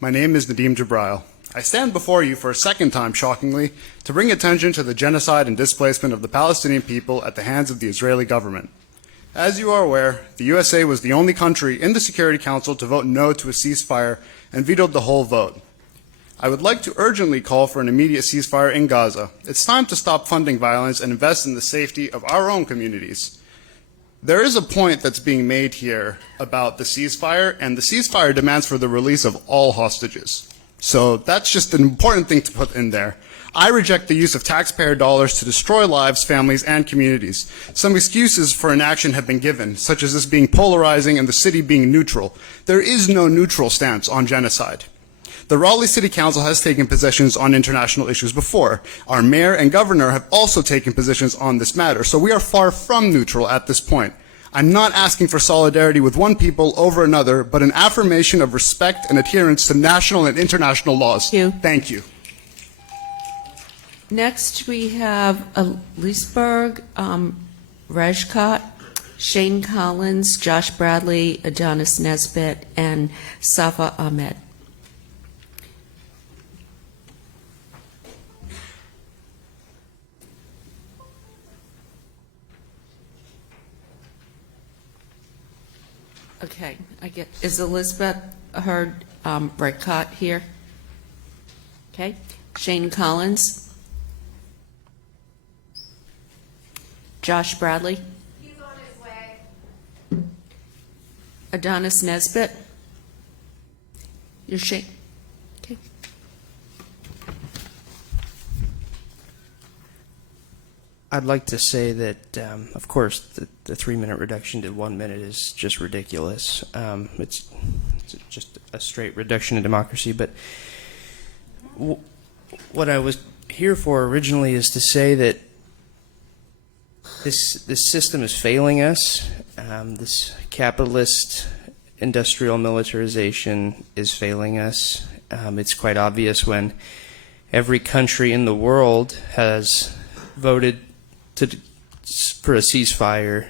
My name is Nadim Jabrail. I stand before you for a second time, shockingly, to bring attention to the genocide and displacement of the Palestinian people at the hands of the Israeli government. As you are aware, the USA was the only country in the Security Council to vote no to a ceasefire and vetoed the whole vote. I would like to urgently call for an immediate ceasefire in Gaza. It's time to stop funding violence and invest in the safety of our own communities. There is a point that's being made here about the ceasefire, and the ceasefire demands for the release of all hostages. So that's just an important thing to put in there. I reject the use of taxpayer dollars to destroy lives, families, and communities. Some excuses for inaction have been given, such as this being polarizing and the city being neutral. There is no neutral stance on genocide. The Raleigh City Council has taken positions on international issues before. Our mayor and governor have also taken positions on this matter, so we are far from neutral at this point. I'm not asking for solidarity with one people over another, but an affirmation of respect and adherence to national and international laws. Thank you. Next, we have Leesburg, Rajkot, Shane Collins, Josh Bradley, Adonis Nesbitt, and Safa Ahmed. Okay, is Elizabeth Rajkot here? Okay, Shane Collins. Josh Bradley. He's on his way. Adonis Nesbitt. You're Shane. Okay. I'd like to say that, of course, the 3-minute reduction to 1 minute is just ridiculous. It's just a straight reduction in democracy. But what I was here for originally is to say that this system is failing us. This capitalist industrial militarization is failing us. It's quite obvious when every country in the world has voted for a ceasefire,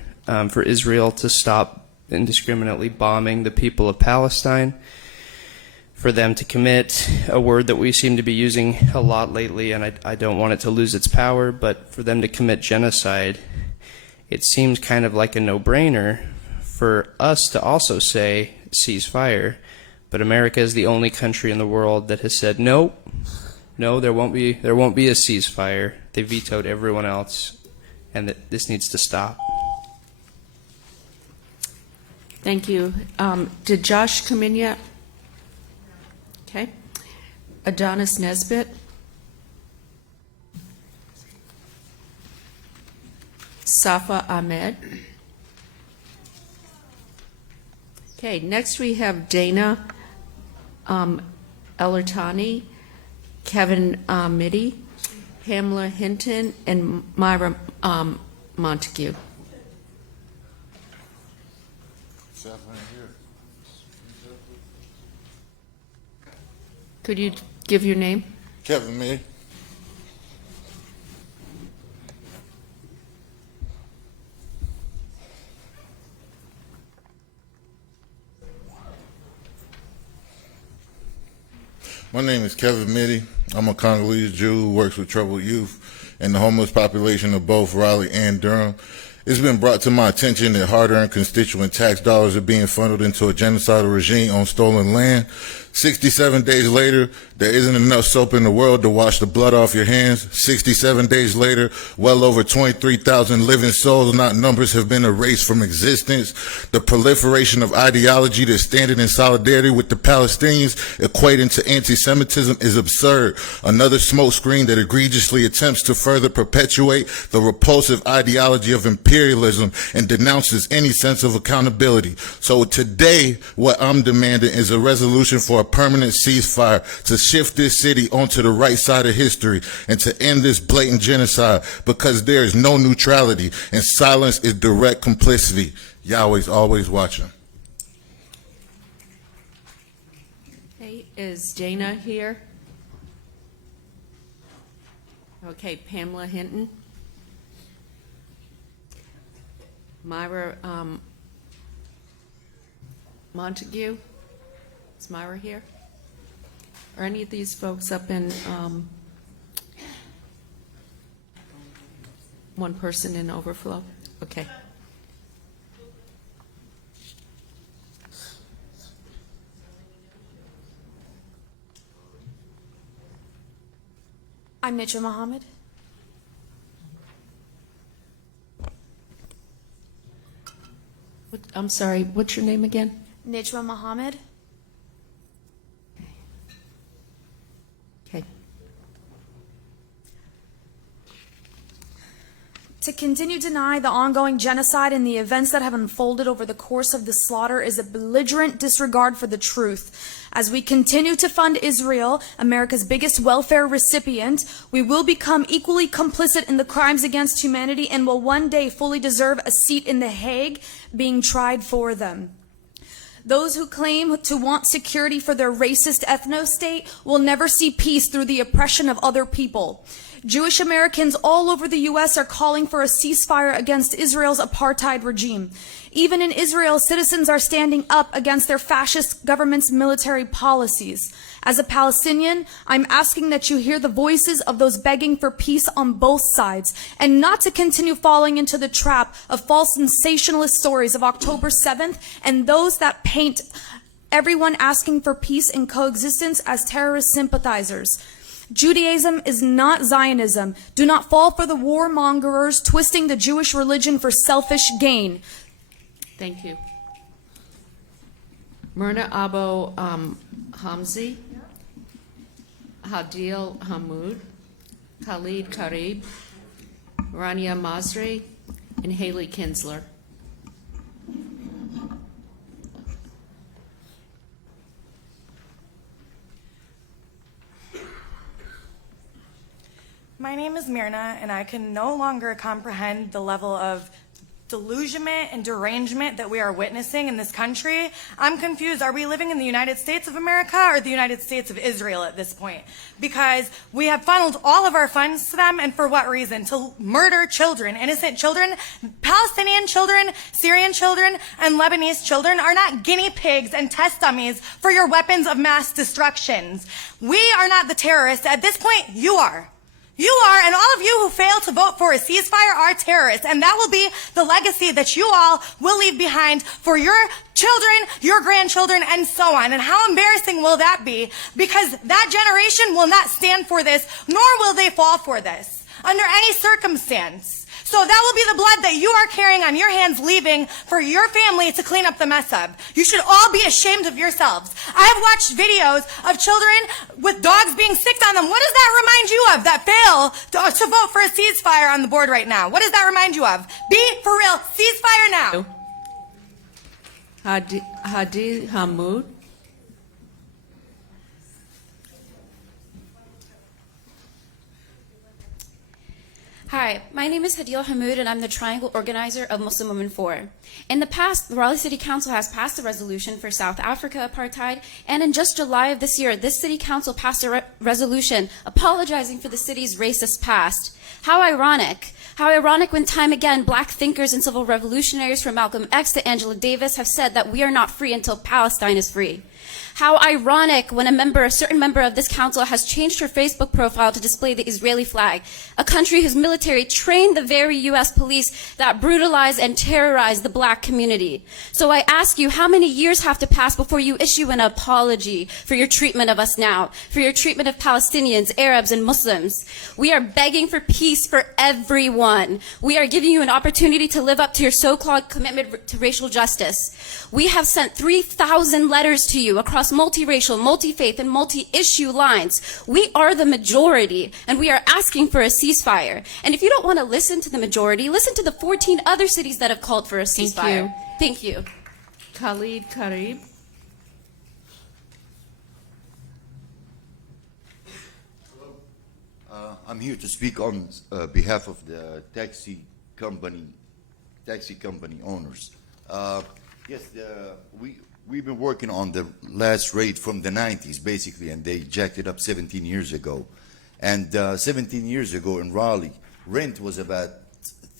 for Israel to stop indiscriminately bombing the people of Palestine, for them to commit a word that we seem to be using a lot lately, and I don't want it to lose its power, but for them to commit genocide. It seems kind of like a no-brainer for us to also say ceasefire, but America is the only country in the world that has said no, there won't be a ceasefire. They vetoed everyone else, and that this needs to stop. Thank you. Did Josh come in yet? Okay. Adonis Nesbitt. Safa Ahmed. Okay, next we have Dana Elertani, Kevin Mitty, Pamela Hinton, and Myra Montague. Could you give your name? Kevin Mitty. My name is Kevin Mitty. I'm a Congolese Jew who works with troubled youth and the homeless population of both Raleigh and Durham. It's been brought to my attention that hard-earned constituent tax dollars are being funneled into a genocidal regime on stolen land. 67 days later, there isn't enough soap in the world to wash the blood off your hands. 67 days later, well over 23,000 living souls, not numbers, have been erased from existence. The proliferation of ideology that's standing in solidarity with the Palestinians, equating to anti-Semitism, is absurd. Another smokescreen that egregiously attempts to further perpetuate the repulsive ideology of imperialism and denounces any sense of accountability. So today, what I'm demanding is a resolution for a permanent ceasefire to shift this city onto the right side of history and to end this blatant genocide, because there is no neutrality and silence is direct complicity. Yahweh's always watching. Okay, is Dana here? Okay, Pamela Hinton. Myra Montague. Is Myra here? Are any of these folks up in one person in overflow? Okay. I'm Nitra Mohammed. I'm sorry, what's your name again? Nijma Muhammad. Okay. To continue to deny the ongoing genocide and the events that have unfolded over the course of the slaughter is a belligerent disregard for the truth. As we continue to fund Israel, America's biggest welfare recipient, we will become equally complicit in the crimes against humanity and will one day fully deserve a seat in The Hague being tried for them. Those who claim to want security for their racist ethno-state will never see peace through the oppression of other people. Jewish Americans all over the U.S. are calling for a ceasefire against Israel's apartheid regime. Even in Israel, citizens are standing up against their fascist government's military policies. As a Palestinian, I'm asking that you hear the voices of those begging for peace on both sides, and not to continue falling into the trap of false sensationalist stories of October 7th and those that paint everyone asking for peace and coexistence as terrorist sympathizers. Judaism is not Zionism. Do not fall for the warmongers twisting the Jewish religion for selfish gain. Thank you. Myrna Abo Hamzi, Hadil Hamoud, Khalid Karib, Rania Masri, and Haley Kinsler. My name is Myrna, and I can no longer comprehend the level of delusionment and derangement that we are witnessing in this country. I'm confused. Are we living in the United States of America or the United States of Israel at this point? Because we have funneled all of our funds to them, and for what reason? To murder children, innocent children. Palestinian children, Syrian children, and Lebanese children are not guinea pigs and test dummies for your weapons of mass destructions. We are not the terrorists. At this point, you are. You are, and all of you who fail to vote for a ceasefire are terrorists, and that will be the legacy that you all will leave behind for your children, your grandchildren, and so on. And how embarrassing will that be? Because that generation will not stand for this, nor will they fall for this, under any circumstance. So that will be the blood that you are carrying on your hands, leaving for your family to clean up the mess up. You should all be ashamed of yourselves. I have watched videos of children with dogs being sicked on them. What does that remind you of that fail to vote for a ceasefire on the board right now? What does that remind you of? Be for real. Ceasefire now. Hadi Hamoud. Hi, my name is Hadil Hamoud, and I'm the Triangle Organizer of Muslim Women 4. In the past, the Raleigh City Council has passed a resolution for South Africa apartheid, and in just July of this year, this City Council passed a resolution apologizing for the city's racist past. How ironic. How ironic when time again, black thinkers and civil revolutionaries from Malcolm X to Angela Davis have said that we are not free until Palestine is free. How ironic when a certain member of this council has changed her Facebook profile to display the Israeli flag, a country whose military trained the very U.S. police that brutalize and terrorize the black community. So I ask you, how many years have to pass before you issue an apology for your treatment of us now, for your treatment of Palestinians, Arabs, and Muslims? We are begging for peace for everyone. We are giving you an opportunity to live up to your so-called commitment to racial justice. We have sent 3,000 letters to you across multiracial, multi-faith, and multi-issue lines. We are the majority, and we are asking for a ceasefire. And if you don't want to listen to the majority, listen to the 14 other cities that have called for a ceasefire. Thank you. Khalid Karib. I'm here to speak on behalf of the taxi company owners. Yes, we've been working on the last rate from the 90s, basically, and they jacked it up 17 years ago. And 17 years ago in Raleigh, rent was about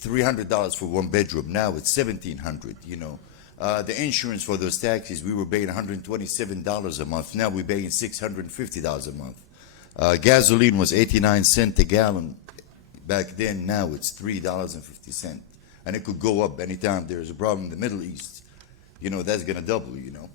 $300 for one bedroom. Now it's $1,700, you know. The insurance for those taxis, we were paying $127 a month. Now we're paying $650 a month. Gasoline was 89 cents a gallon back then. Now it's $3.50. And it could go up anytime there's a problem in the Middle East. You know, that's going to double, you know.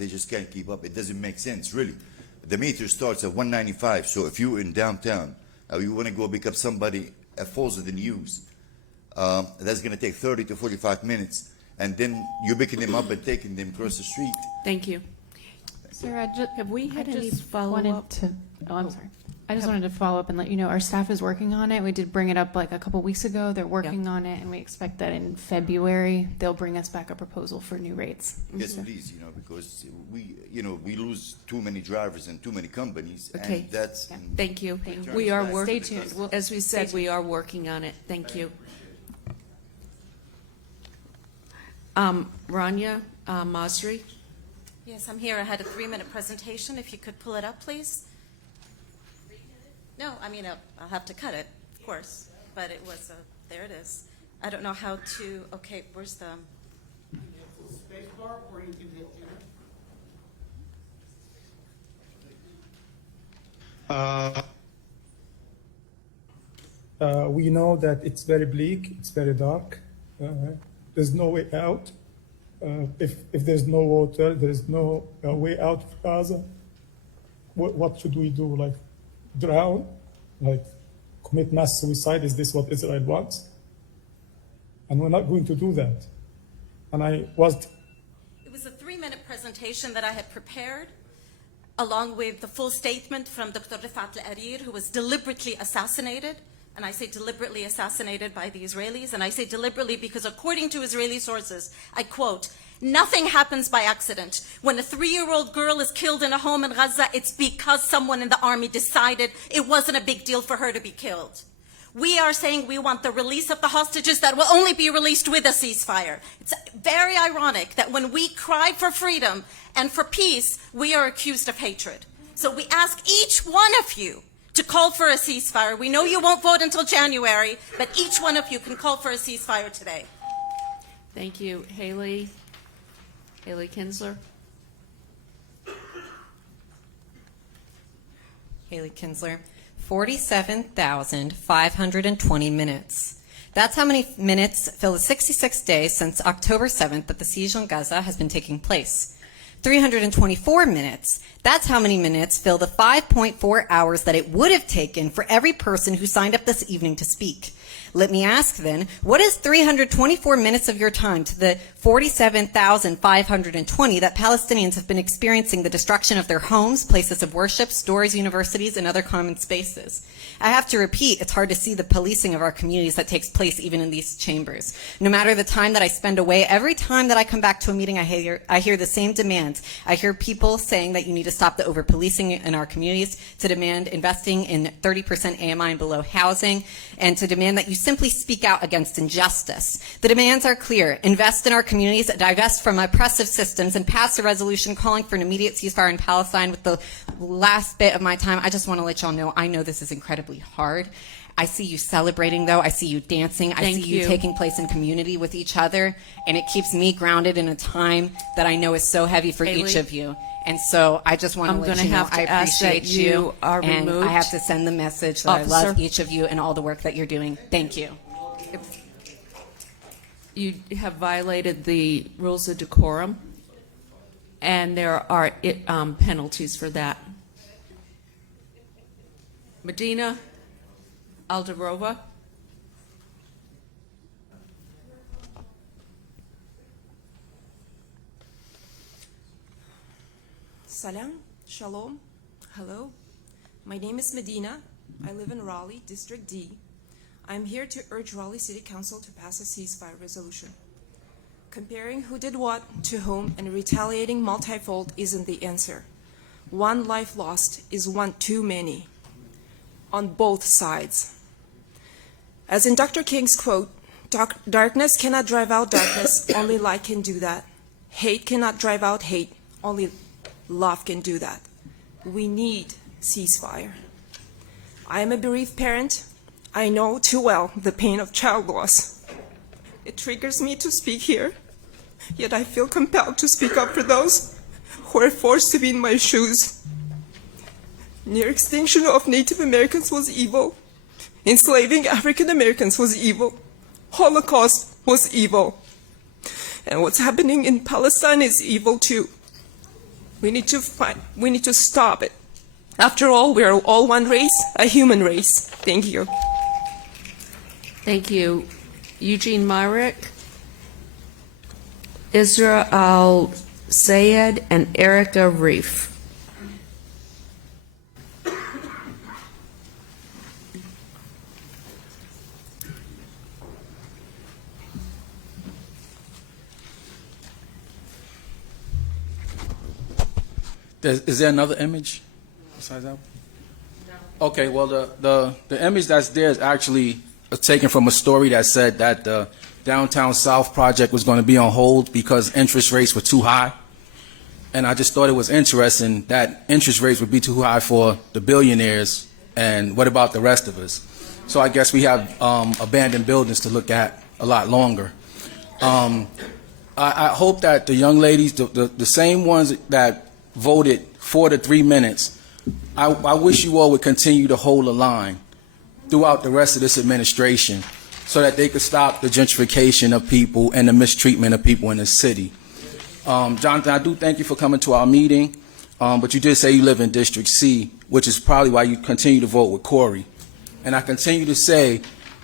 They just can't keep up. It doesn't make sense, really. The meter starts at 195, so if you're in downtown, you want to go pick up somebody at Folsom than use, that's going to take 30 to 45 minutes, and then you're picking them up and taking them across the street. Thank you. Sir, Have we had any wanted follow-up? to. Oh, I'm sorry. I just wanted to follow up and let you know our staff is working on it. We did bring it up like a couple weeks ago. They're working on it, and we expect that in February they'll bring us back a proposal for new rates. Yes, please, because we lose too many drivers and too many companies, Okay. and that's. Thank you. Thank We are Stay working, tuned. as we said, we are working on it. Thank you. Rania Masri? Yes, I'm here. I had a 3-minute presentation. If you could pull it up, please. No, I mean, I'll have to cut it, of course, but it was, there it is. I don't know how to, okay, where's the, You can hit the space bar or you can hit enter. We know that it's very bleak, it's very dark. There's no way out. If there's no water, there's no way out of Gaza. What should we do? Like drown? Like commit mass suicide? Is this what Israel wants? And we're not going to do that. And it was a 3-minute presentation that I had prepared, along with the full statement from Dr. Rifat al-Arir, who was deliberately assassinated. And I say deliberately assassinated by the Israelis. And I say deliberately because according to Israeli sources, I quote, "Nothing happens by accident. When a 3-year-old girl is killed in a home in Gaza, it's because someone in the army decided it wasn't a big deal for her to be killed." We are saying we want the release of the hostages that will only be released with a ceasefire. It's very ironic that when we cry for freedom and for peace, we are accused of hatred. So we ask each one of you to call for a ceasefire. We know you won't vote until January, but each one of you can call for a ceasefire today. Thank you. Haley Kinsler? Haley Kinsler. 47,520 minutes. That's how many minutes fill the 66 days since October 7th that the siege on Gaza has been taking place. 324 minutes. That's how many minutes fill the 5.4 hours that it would have taken for every person who signed up this evening to speak. Let me ask then, what is 324 minutes of your time to the 47,520 that Palestinians have been experiencing the destruction of their homes, places of worship, stores, universities, and other common spaces? I have to repeat, it's hard to see the policing of our communities that takes place even in these chambers. No matter the time that I spend away, every time that I come back to a meeting, I hear the same demands. I hear people saying that you need to stop the over-policing in our communities, to demand investing in 30% AMI and below housing, and to demand that you simply speak out against injustice. The demands are clear. Invest in our communities, divest from oppressive systems, and pass a resolution calling for an immediate ceasefire in Palestine. With the last bit of my time, I just want to let y'all know, I know this is incredibly hard. I see you celebrating, though. I see you dancing. I see you taking place in community with each other, and it keeps me grounded in a time that I know is so heavy for each of you. And so I just want to let you know I appreciate you, and I have to send the message that I love each of you and all the work that you're doing. Thank you. You have violated the rules of decorum, and there are penalties for that. Medina Alderova. Salam, shalom, hello. My name is Medina. I live in Raleigh, District D. I'm here to urge Raleigh City Council to pass a ceasefire resolution. Comparing who did what to whom and retaliating multifold isn't the answer. One life lost is one too many, on both sides. As in Dr. King's quote, darkness cannot drive out darkness, only light can do that. Hate cannot drive out hate, only love can do that. We need ceasefire. I am a bereaved parent. I know too well the pain of child loss. It triggers me to speak here, yet I feel compelled to speak up for those who are forced to be in my shoes. Near extinction of Native Americans was evil. Enslaving African Americans was evil. Holocaust was evil. And what's happening in Palestine is evil too. We need to stop it. After all, we are all one race, a human race. Thank you. Thank you. Eugene Myrick, Israel-Sayed, and Erica Reef. Is there another image besides that? No. Okay, well, the image that's there is actually taken from a story that said that the Downtown South project was going to be on hold because interest rates were too high. And I just thought it was interesting that interest rates would be too high for the billionaires, and what about the rest of us? So I guess we have abandoned buildings to look at a lot longer. I hope that the young ladies, the same ones that voted for the 3 minutes, I wish you all would continue to hold the line throughout the rest of this administration so that they could stop the gentrification of people and the mistreatment of people in the city. Jonathan, I do thank you for coming to our meeting, but you did say you live in District C, which is probably why you continue to vote with Corey. And I continue to say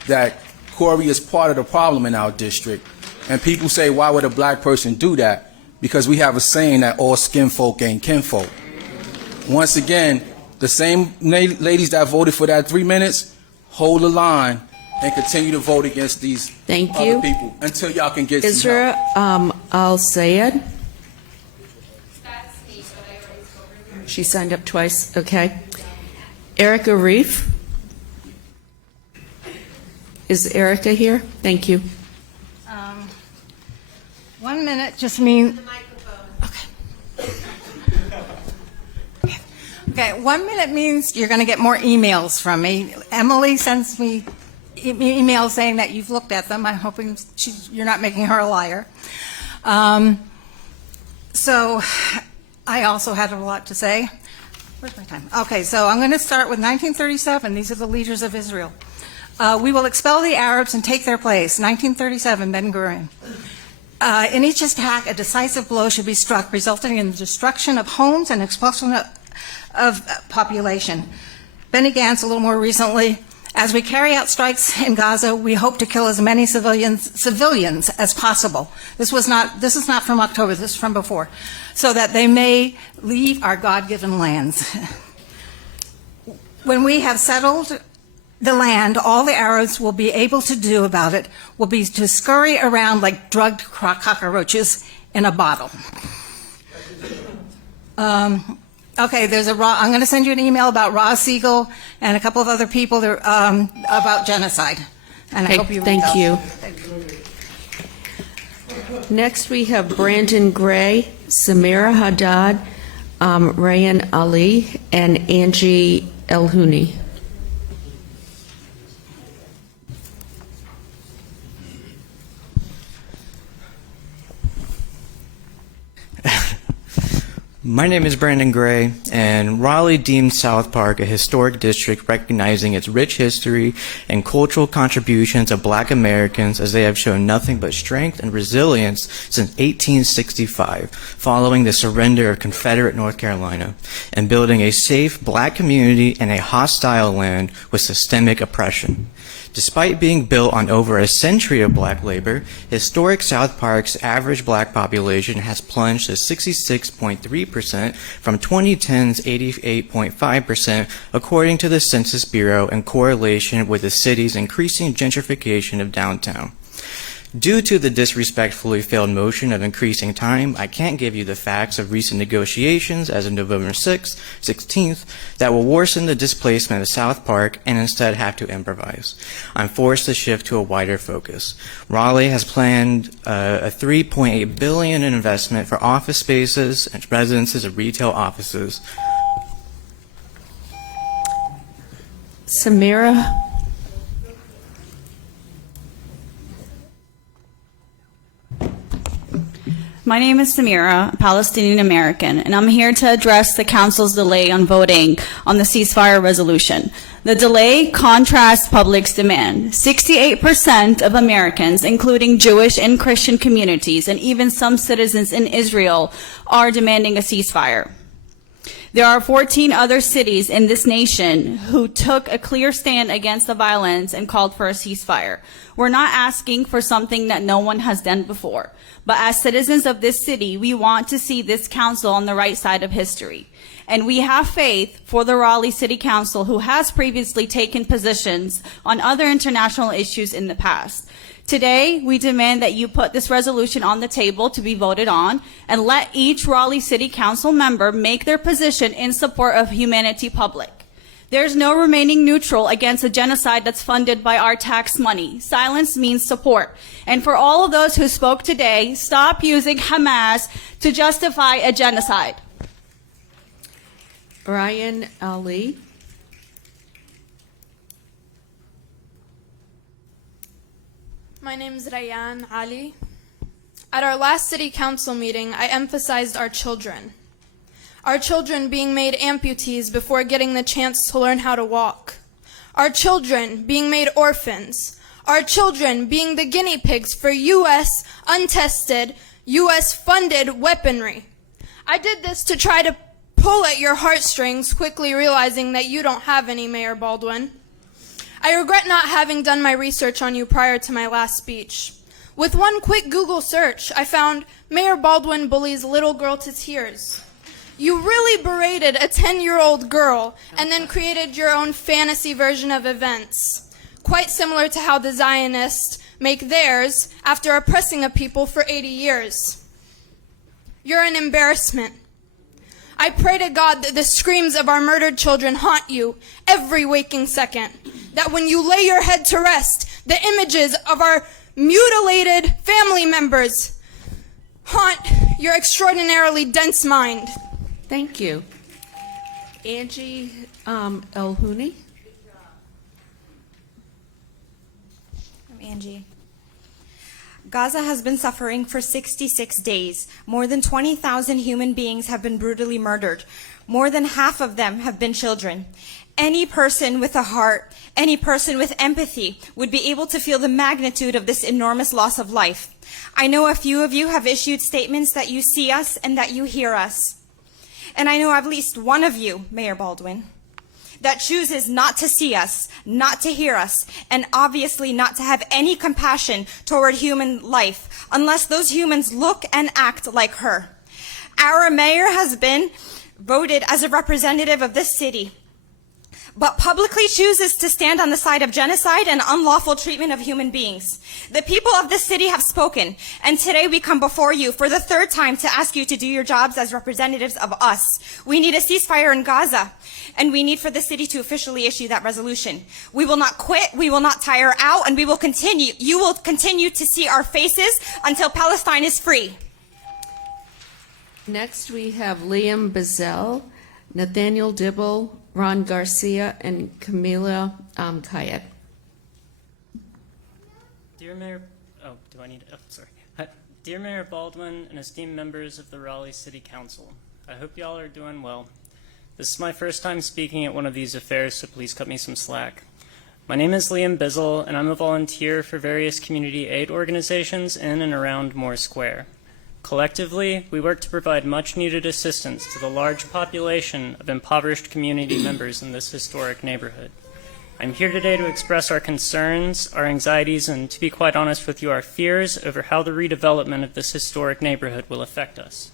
that Corey is part of the problem in our district. And people say, why would a black person do that? Because we have a saying that all skin folk ain't kinfolk. Once again, the same ladies that voted for that 3 minutes, hold the line and continue to vote against these other people until y'all can get some help. Israel-Sayed. She signed up twice. Okay. Erica Reef. Is Erica here? Thank you. 1 minute just means. Okay, 1 minute means you're going to get more emails from me. Emily sends me emails saying that you've looked at them. I'm hoping you're not making her a liar. So I also had a lot to say. Where's my time? Okay, so I'm going to start with 1937. These are the leaders of Israel. We will expel the Arabs and take their place. 1937, Ben Gurion. In each attack, a decisive blow should be struck, resulting in the destruction of homes and expulsion of population. Benny Gantz, a little more recently, as we carry out strikes in Gaza, we hope to kill as many civilians as possible. This is not from October, this is from before, so that they may leave our God-given lands. When we have settled the land, all the Arabs will be able to do about it will be to scurry around like drugged cockroaches in a bottle. Okay, I'm going to send you an email about Ross Siegel and a couple of other people about genocide. And I hope you read those. Thank you. Next we have Brandon Gray, Samira Haddad, Rayan Ali, and Angie Elhouni. My name is Brandon Gray, and Raleigh deemed South Park a historic district recognizing its rich history and cultural contributions of Black Americans, as they have shown nothing but strength and resilience since 1865, following the surrender of Confederate North Carolina, and building a safe Black community in a hostile land with systemic oppression. Despite being built on over a century of Black labor, historic South Park's average Black population has plunged to 66.3% from 2010's 88.5%, according to the Census Bureau, in correlation with the city's increasing gentrification of downtown. Due to the disrespectfully failed motion of increasing time, I can't give you the facts of recent negotiations as of November 16th that will worsen the displacement of South Park and instead have to improvise. I'm forced to shift to a wider focus. Raleigh has planned a $3.8 billion in investment for office spaces and residences of retail offices. Samira. My name is Samira, a Palestinian American, and I'm here to address the Council's delay on voting on the ceasefire resolution. The delay contrasts public's demand. 68% of Americans, including Jewish and Christian communities, and even some citizens in Israel, are demanding a ceasefire. There are 14 other cities in this nation who took a clear stand against the violence and called for a ceasefire. We're not asking for something that no one has done before. But as citizens of this city, we want to see this council on the right side of history. And we have faith for the Raleigh City Council, who has previously taken positions on other international issues in the past. Today, we demand that you put this resolution on the table to be voted on and let each Raleigh City Council member make their position in support of humanity public. There's no remaining neutral against a genocide that's funded by our tax money. Silence means support. And for all of those who spoke today, stop using Hamas to justify a genocide. Brian Ali. My name is Rayan Ali. At our last city council meeting, I emphasized our children. Our children being made amputees before getting the chance to learn how to walk. Our children being made orphans. Our children being the guinea pigs for U.S. untested, U.S. funded weaponry. I did this to try to pull at your heartstrings, quickly realizing that you don't have any, Mayor Baldwin. I regret not having done my research on you prior to my last speech. With one quick Google search, I found Mayor Baldwin bullies little girl to tears. You really berated a 10-year-old girl and then created your own fantasy version of events, quite similar to how the Zionists make theirs after oppressing a people for 80 years. You're an embarrassment. I pray to God that the screams of our murdered children haunt you every waking second, that when you lay your head to rest, the images of our mutilated family members haunt your extraordinarily dense mind. Thank you. Angie El-Houni. I'm Angie. Gaza has been suffering for 66 days. More than 20,000 human beings have been brutally murdered. More than half of them have been children. Any person with a heart, any person with empathy would be able to feel the magnitude of this enormous loss of life. I know a few of you have issued statements that you see us and that you hear us. And I know at least one of you, Mayor Baldwin, that chooses not to see us, not to hear us, and obviously not to have any compassion toward human life, unless those humans look and act like her. Our mayor has been voted as a representative of this city, but publicly chooses to stand on the side of genocide and unlawful treatment of human beings. The people of this city have spoken, and today we come before you for the third time to ask you to do your jobs as representatives of us. We need a ceasefire in Gaza, and we need for the city to officially issue that resolution. We will not quit, we will not tire out, and we will continue. You will continue to see our faces until Palestine is free. Next, we have Liam Bazell, Nathaniel Dibble, Ron Garcia, and Camila Kayed. Dear Mayor, Dear Mayor Baldwin and esteemed members of the Raleigh City Council, I hope y'all are doing well. This is my first time speaking at one of these affairs, so please cut me some slack. My name is Liam Bizzle, and I'm a volunteer for various community aid organizations in and around Moore Square. Collectively, we work to provide much-needed assistance to the large population of impoverished community members in this historic neighborhood. I'm here today to express our concerns, our anxieties, and to be quite honest with you, our fears over how the redevelopment of this historic neighborhood will affect us.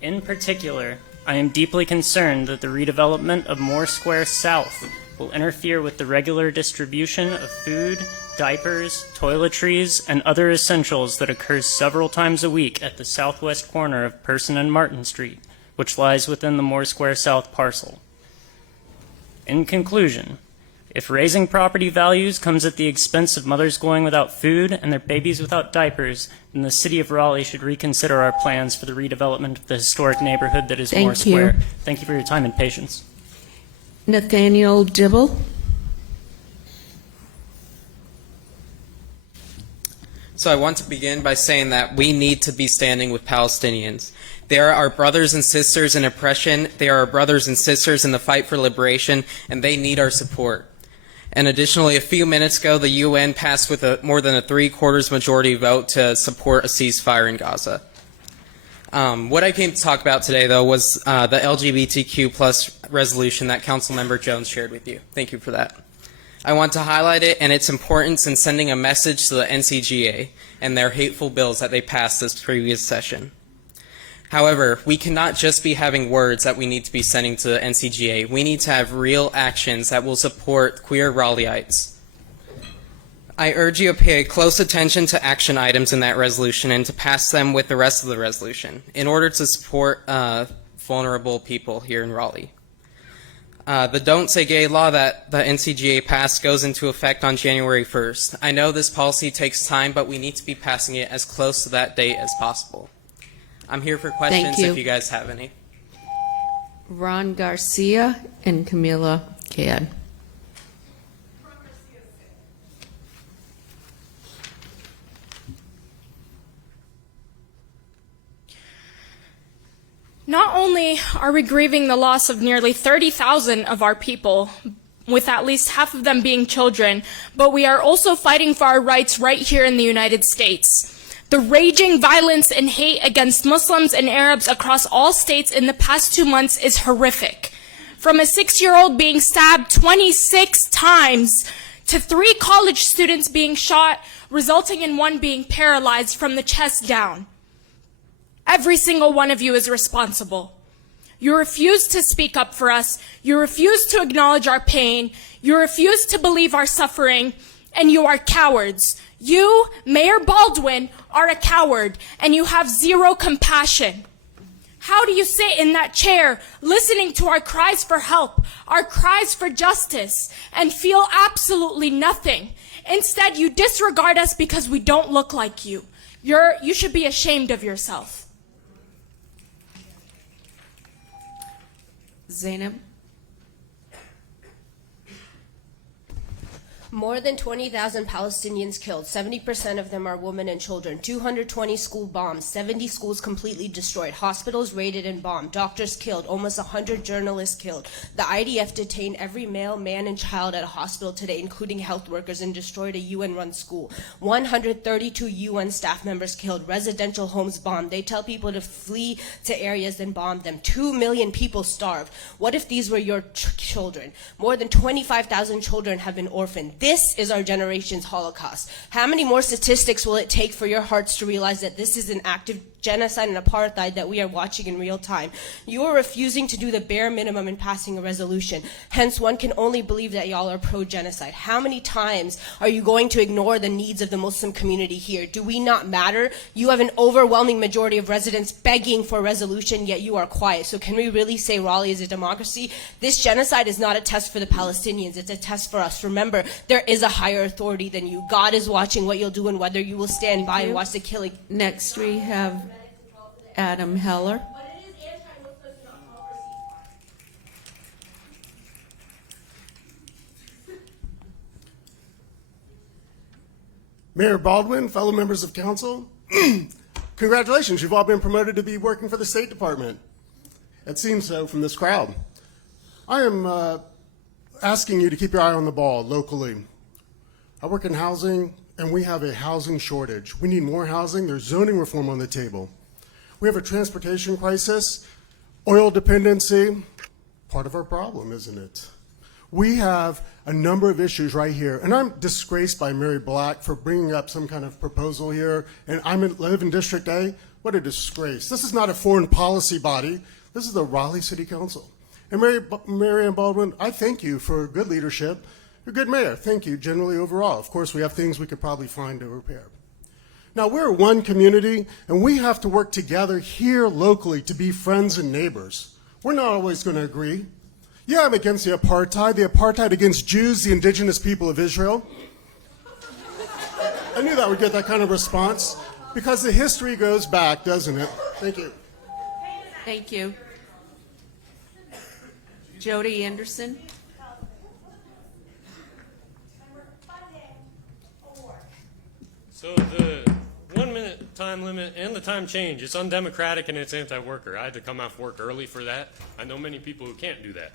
In particular, I am deeply concerned that the redevelopment of Moore Square South will interfere with the regular distribution of food, diapers, toiletries, and other essentials that occurs several times a week at the southwest corner of Person and Martin Street, which lies within the Moore Square South parcel. In conclusion, if raising property values comes at the expense of mothers going without food and their babies without diapers, then the city of Raleigh should reconsider our plans for the redevelopment of the historic neighborhood that is Moore Square. Thank you for your time and patience. Nathaniel Dibble. So I want to begin by saying that we need to be standing with Palestinians. They are our brothers and sisters in oppression, they are our brothers and sisters in the fight for liberation, and they need our support. And additionally, a few minutes ago, the UN passed with more than a 3/4 majority vote to support a ceasefire in Gaza. What I came to talk about today, though, was the LGBTQ plus resolution that Councilmember Jones shared with you. Thank you for that. I want to highlight it and its importance in sending a message to the NCGA and their hateful bills that they passed this previous session. However, we cannot just be having words that we need to be sending to the NCGA. We need to have real actions that will support queer Raleigheites. I urge you to pay close attention to action items in that resolution and to pass them with the rest of the resolution in order to support vulnerable people here in Raleigh. The Don't Say Gay law that the NCGA passed goes into effect on January 1st. I know this policy takes time, but we need to be passing it as close to that date as possible. I'm here for questions if you guys have any. Ron Garcia and Camila Gadd. Not only are we grieving the loss of nearly 30,000 of our people, with at least half of them being children, but we are also fighting for our rights right here in the United States. The raging violence and hate against Muslims and Arabs across all states in the past 2 months is horrific. From a 6-year-old being stabbed 26 times to 3 college students being shot, resulting in one being paralyzed from the chest down. Every single one of you is responsible. You refuse to speak up for us. You refuse to acknowledge our pain. You refuse to believe our suffering. And you are cowards. You, Mayor Baldwin, are a coward. And you have zero compassion. How do you sit in that chair listening to our cries for help, our cries for justice, and feel absolutely nothing? Instead, you disregard us because we don't look like you. You should be ashamed of yourself. Zainab. More than 20,000 Palestinians killed. 70% of them are women and children. 220 school bombs. 70 schools completely destroyed. Hospitals raided and bombed. Doctors killed. Almost 100 journalists killed. The IDF detained every male, man, and child at a hospital today, including health workers, and destroyed a UN-run school. 132 UN staff members killed. Residential homes bombed. They tell people to flee to areas, then bomb them. 2 million people starved. What if these were your children? More than 25,000 children have been orphaned. This is our generation's Holocaust. How many more statistics will it take for your hearts to realize that this is an active genocide and apartheid that we are watching in real time? You are refusing to do the bare minimum in passing a resolution. Hence, one can only believe that y'all are pro-genocide. How many times are you going to ignore the needs of the Muslim community here? Do we not matter? You have an overwhelming majority of residents begging for a resolution, yet you are quiet. So can we really say Raleigh is a democracy? This genocide is not a test for the Palestinians. It's a test for us. Remember, there is a higher authority than you. God is watching what you'll do and whether you will stand by and watch the killing. Next we have Adam Heller. Mayor Baldwin, fellow members of council, congratulations, you've all been promoted to be working for the State Department. It seems so from this crowd. I am asking you to keep your eye on the ball locally. I work in housing, and we have a housing shortage. We need more housing. There's zoning reform on the table. We have a transportation crisis, oil dependency, part of our problem, isn't it? We have a number of issues right here, and I'm disgraced by Mary Black for bringing up some kind of proposal here, and I live in District A. What a disgrace. This is not a foreign policy body. This is the Raleigh City Council. And Mary Ann Baldwin, I thank you for good leadership. You're a good mayor. Thank you generally overall. Of course, we have things we could probably find to repair. Now, we're one community, and we have to work together here locally to be friends and neighbors. We're not always going to agree. Yeah, I'm against the apartheid against Jews, the indigenous people of Israel. I knew that would get that kind of response because the history goes back, doesn't it? Thank you. Thank you. Jody Anderson. So the time limit and the time change. It's undemocratic and it's anti-worker. I had to come off work early for that. I know many people who can't do that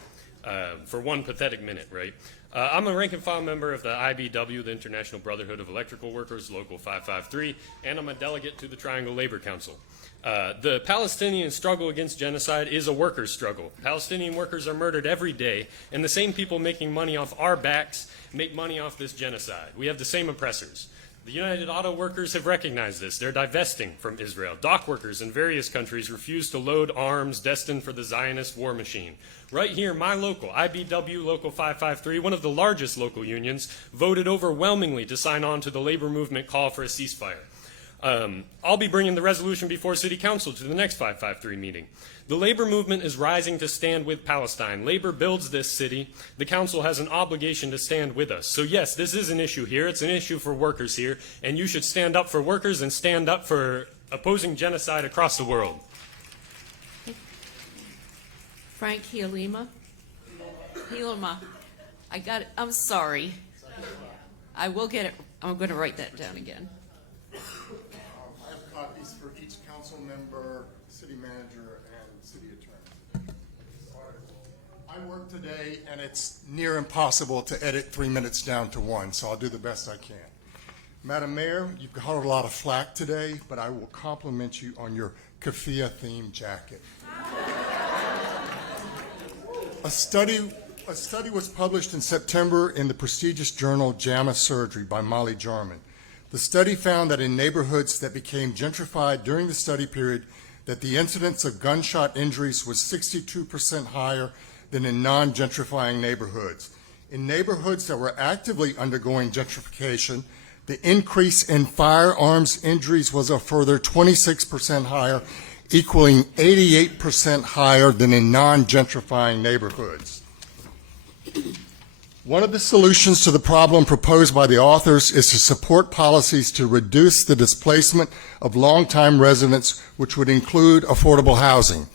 for one pathetic minute, right? I'm a rank and file member of the IBW, the International Brotherhood of Electrical Workers, Local 553, and I'm a delegate to the Triangle Labor Council. The Palestinian struggle against genocide is a workers' struggle. Palestinian workers are murdered every day, and the same people making money off our backs make money off this genocide. We have the same oppressors. The United Auto Workers have recognized this. They're divesting from Israel. Dock workers in various countries refuse to load arms destined for the Zionist war machine. Right here, my local, IBW Local 553, one of the largest local unions, voted overwhelmingly to sign on to the labor movement call for a ceasefire. I'll be bringing the resolution before City Council to the next 553 meeting. The labor movement is rising to stand with Palestine. Labor builds this city. The council has an obligation to stand with us. So yes, this is an issue here. It's an issue for workers here, and you should stand up for workers and stand up for opposing genocide across the world. Frank Hielema. I got it. I'm sorry. I will get it. I'm going to write that down again. I have copies for each council member, city manager, and city attorney. I work today, and it's near impossible to edit 3 minutes down to 1, so I'll do the best I can. Madam Mayor, you've got a lot of flack today, but I will compliment you on your keffiyeh-themed jacket. A study was published in September in the prestigious journal JAMA Surgery by Molly Jarman. The study found that in neighborhoods that became gentrified during the study period, that the incidence of gunshot injuries was 62% higher than in non-gentrifying neighborhoods. In neighborhoods that were actively undergoing gentrification, the increase in firearms injuries was a further 26% higher, equaling 88% higher than in non-gentrifying neighborhoods. One of the solutions to the problem proposed by the authors is to support policies to reduce the displacement of longtime residents, which would include affordable housing.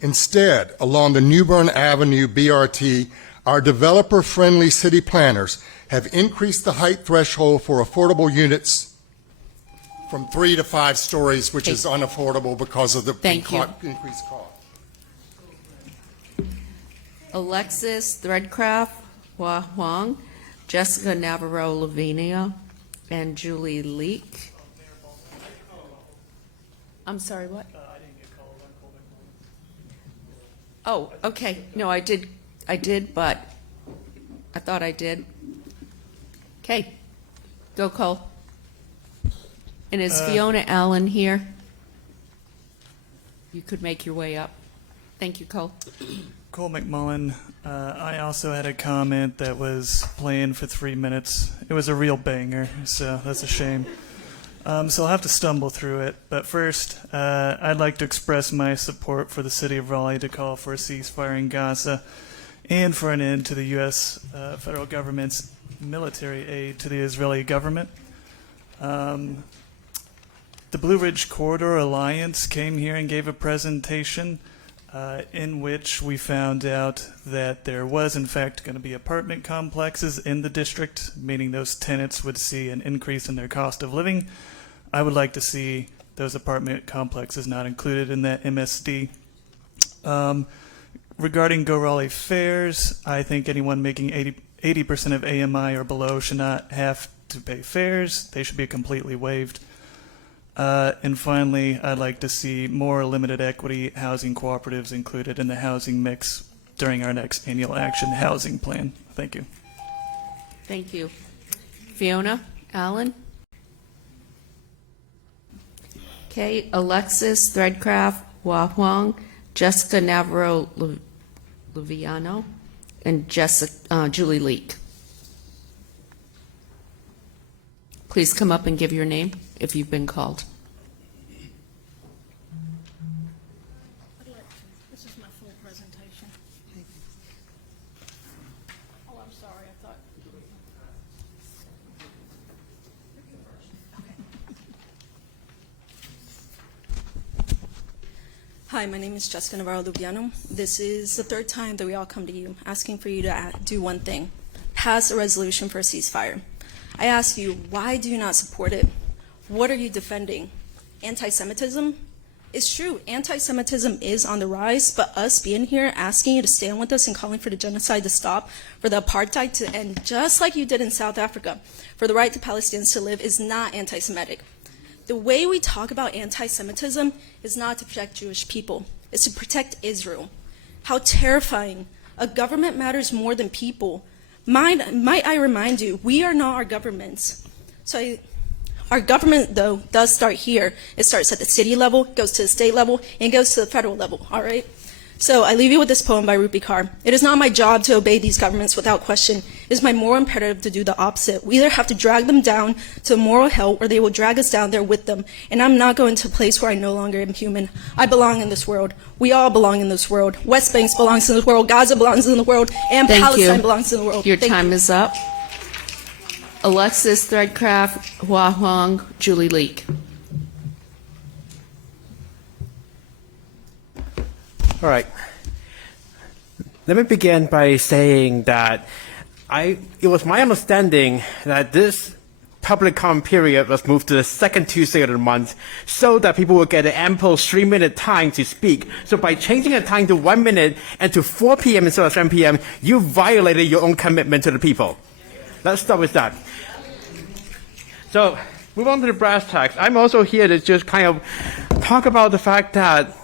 Instead, along the New Bern Avenue BRT, our developer-friendly city planners have increased the height threshold for affordable units from 3 to 5 stories, which is unaffordable because of the increased cost. Alexis Threadcraft, Hua Huang, Jessica Navarro Lavinia, and Julie Leek. I'm sorry, what? Oh, okay. No, I did, but I thought I did. Okay. Go, Cole. And is Fiona Allen here? You could make your way up. Thank you, Cole. Cole McMullen. I also had a comment that was playing for 3 minutes. It was a real banger, so that's a shame. So I'll have to stumble through it. But first, I'd like to express my support for the city of Raleigh to call for a ceasefire in Gaza and for an end to the U.S. Federal government's military aid to the Israeli government. The Blue Ridge Corridor Alliance came here and gave a presentation in which we found out that there was in fact going to be apartment complexes in the district, meaning those tenants would see an increase in their cost of living. I would like to see those apartment complexes not included in that MSD. Regarding Go Raleigh fares, I think anyone making 80% of AMI or below should not have to pay fares. They should be completely waived. And finally, I'd like to see more limited equity housing cooperatives included in the housing mix during our next annual action housing plan. Thank you. Thank you. Fiona Allen? Okay, Alexis Threadcraft, Hua Huang, Jessica Navarro Luviano, and Julie Leek. Please come up and give your name if you've been called. This is my full presentation. Oh, I'm sorry. I thought. Hi, my name is Jessica Navarro Lubiano. This is the third time that we all come to you asking for you to do one thing: pass a resolution for a ceasefire. I ask you, why do you not support it? What are you defending? anti-Semitism. It's true, anti-Semitism is on the rise, but us being here asking you to stand with us and calling for the genocide to stop, for the apartheid to end, just like you did in South Africa, for the right to Palestinians to live, is not anti-Semitic. The way we talk about anti-Semitism is not to protect Jewish people, it's to protect Israel. How terrifying. A government matters more than people. Might I remind you, we are not our governments. Our government, though, does start here. It starts at the city level, goes to the state level, and goes to the federal level, all right? So I leave you with this poem by Rupi Kaur. It is not my job to obey these governments without question. It is my moral imperative to do the opposite. We either have to drag them down to moral hell, or they will drag us down there with them. And I'm not going to a place where I no longer am human. I belong in this world. We all belong in this world. West Bank belongs in this world. Gaza belongs in the world. And Thank Palestine you. belongs in the world. Your Thank time you. is up. Alexis Threadcraft, Hua Huang, Julie Leak. All right. Let me begin by saying that it was my understanding that this public comment period was moved to the second Tuesday of the month so that people would get an ample 3-minute time to speak. So by changing the time to 1 minute and to 4 p.m. instead of 7 p.m., you violated your own commitment to the people. Let's start with that. So move on to the brass tacks. I'm also here to just kind of talk about the fact that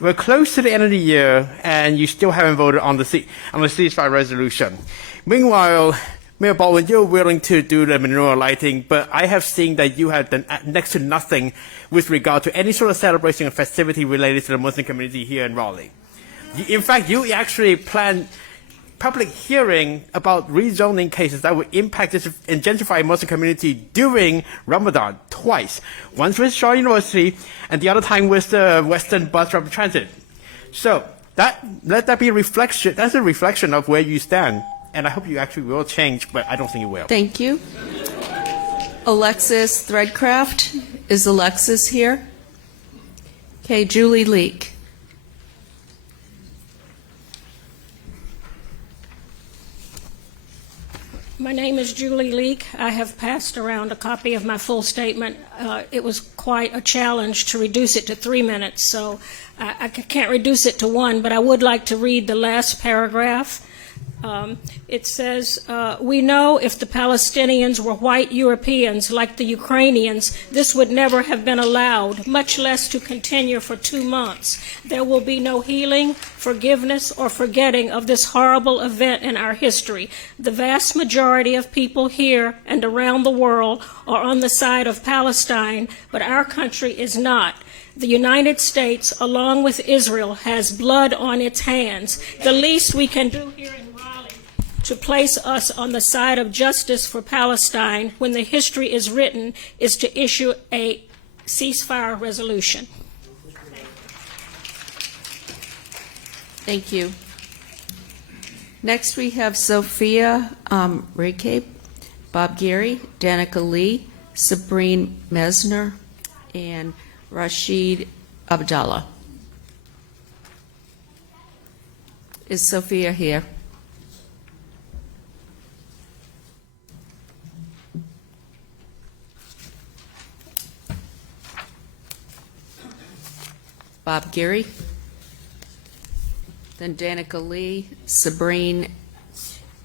we're close to the end of the year, and you still haven't voted on the ceasefire resolution. Meanwhile, Mayor Baldwin, you're willing to do the menorah lighting, but I have seen that you have done next to nothing with regard to any sort of celebration or festivity related to the Muslim community here in Raleigh. In fact, you actually planned public hearing about rezoning cases that would impact this and gentrify Muslim community during Ramadan twice. Once with Shaw University and the other time with the Western Bus Rapid Transit. So let that be a reflection. That's a reflection of where you stand. And I hope you actually will change, but I don't think you will. Thank you. Alexis Threadcraft. Is Alexis here? Okay, Julie Leak. My name is Julie Leak. I have passed around a copy of my full statement. It was quite a challenge to reduce it to 3 minutes, so I can't reduce it to 1, but I would like to read the last paragraph. It says, we know if the Palestinians were white Europeans like the Ukrainians, this would never have been allowed, much less to continue for 2 months. There will be no healing, forgiveness, or forgetting of this horrible event in our history. The vast majority of people here and around the world are on the side of Palestine, but our country is not. The United States, along with Israel, has blood on its hands. The least we can do here in Raleigh to place us on the side of justice for Palestine when the history is written is to issue a ceasefire resolution. Thank you. Next we have Sophia Rakabe, Bob Geary, Danica Lee, Sabrine Mesner, and Rashid Abdallah. Is Sophia here? Bob Geary, then Danica Lee, Sabrine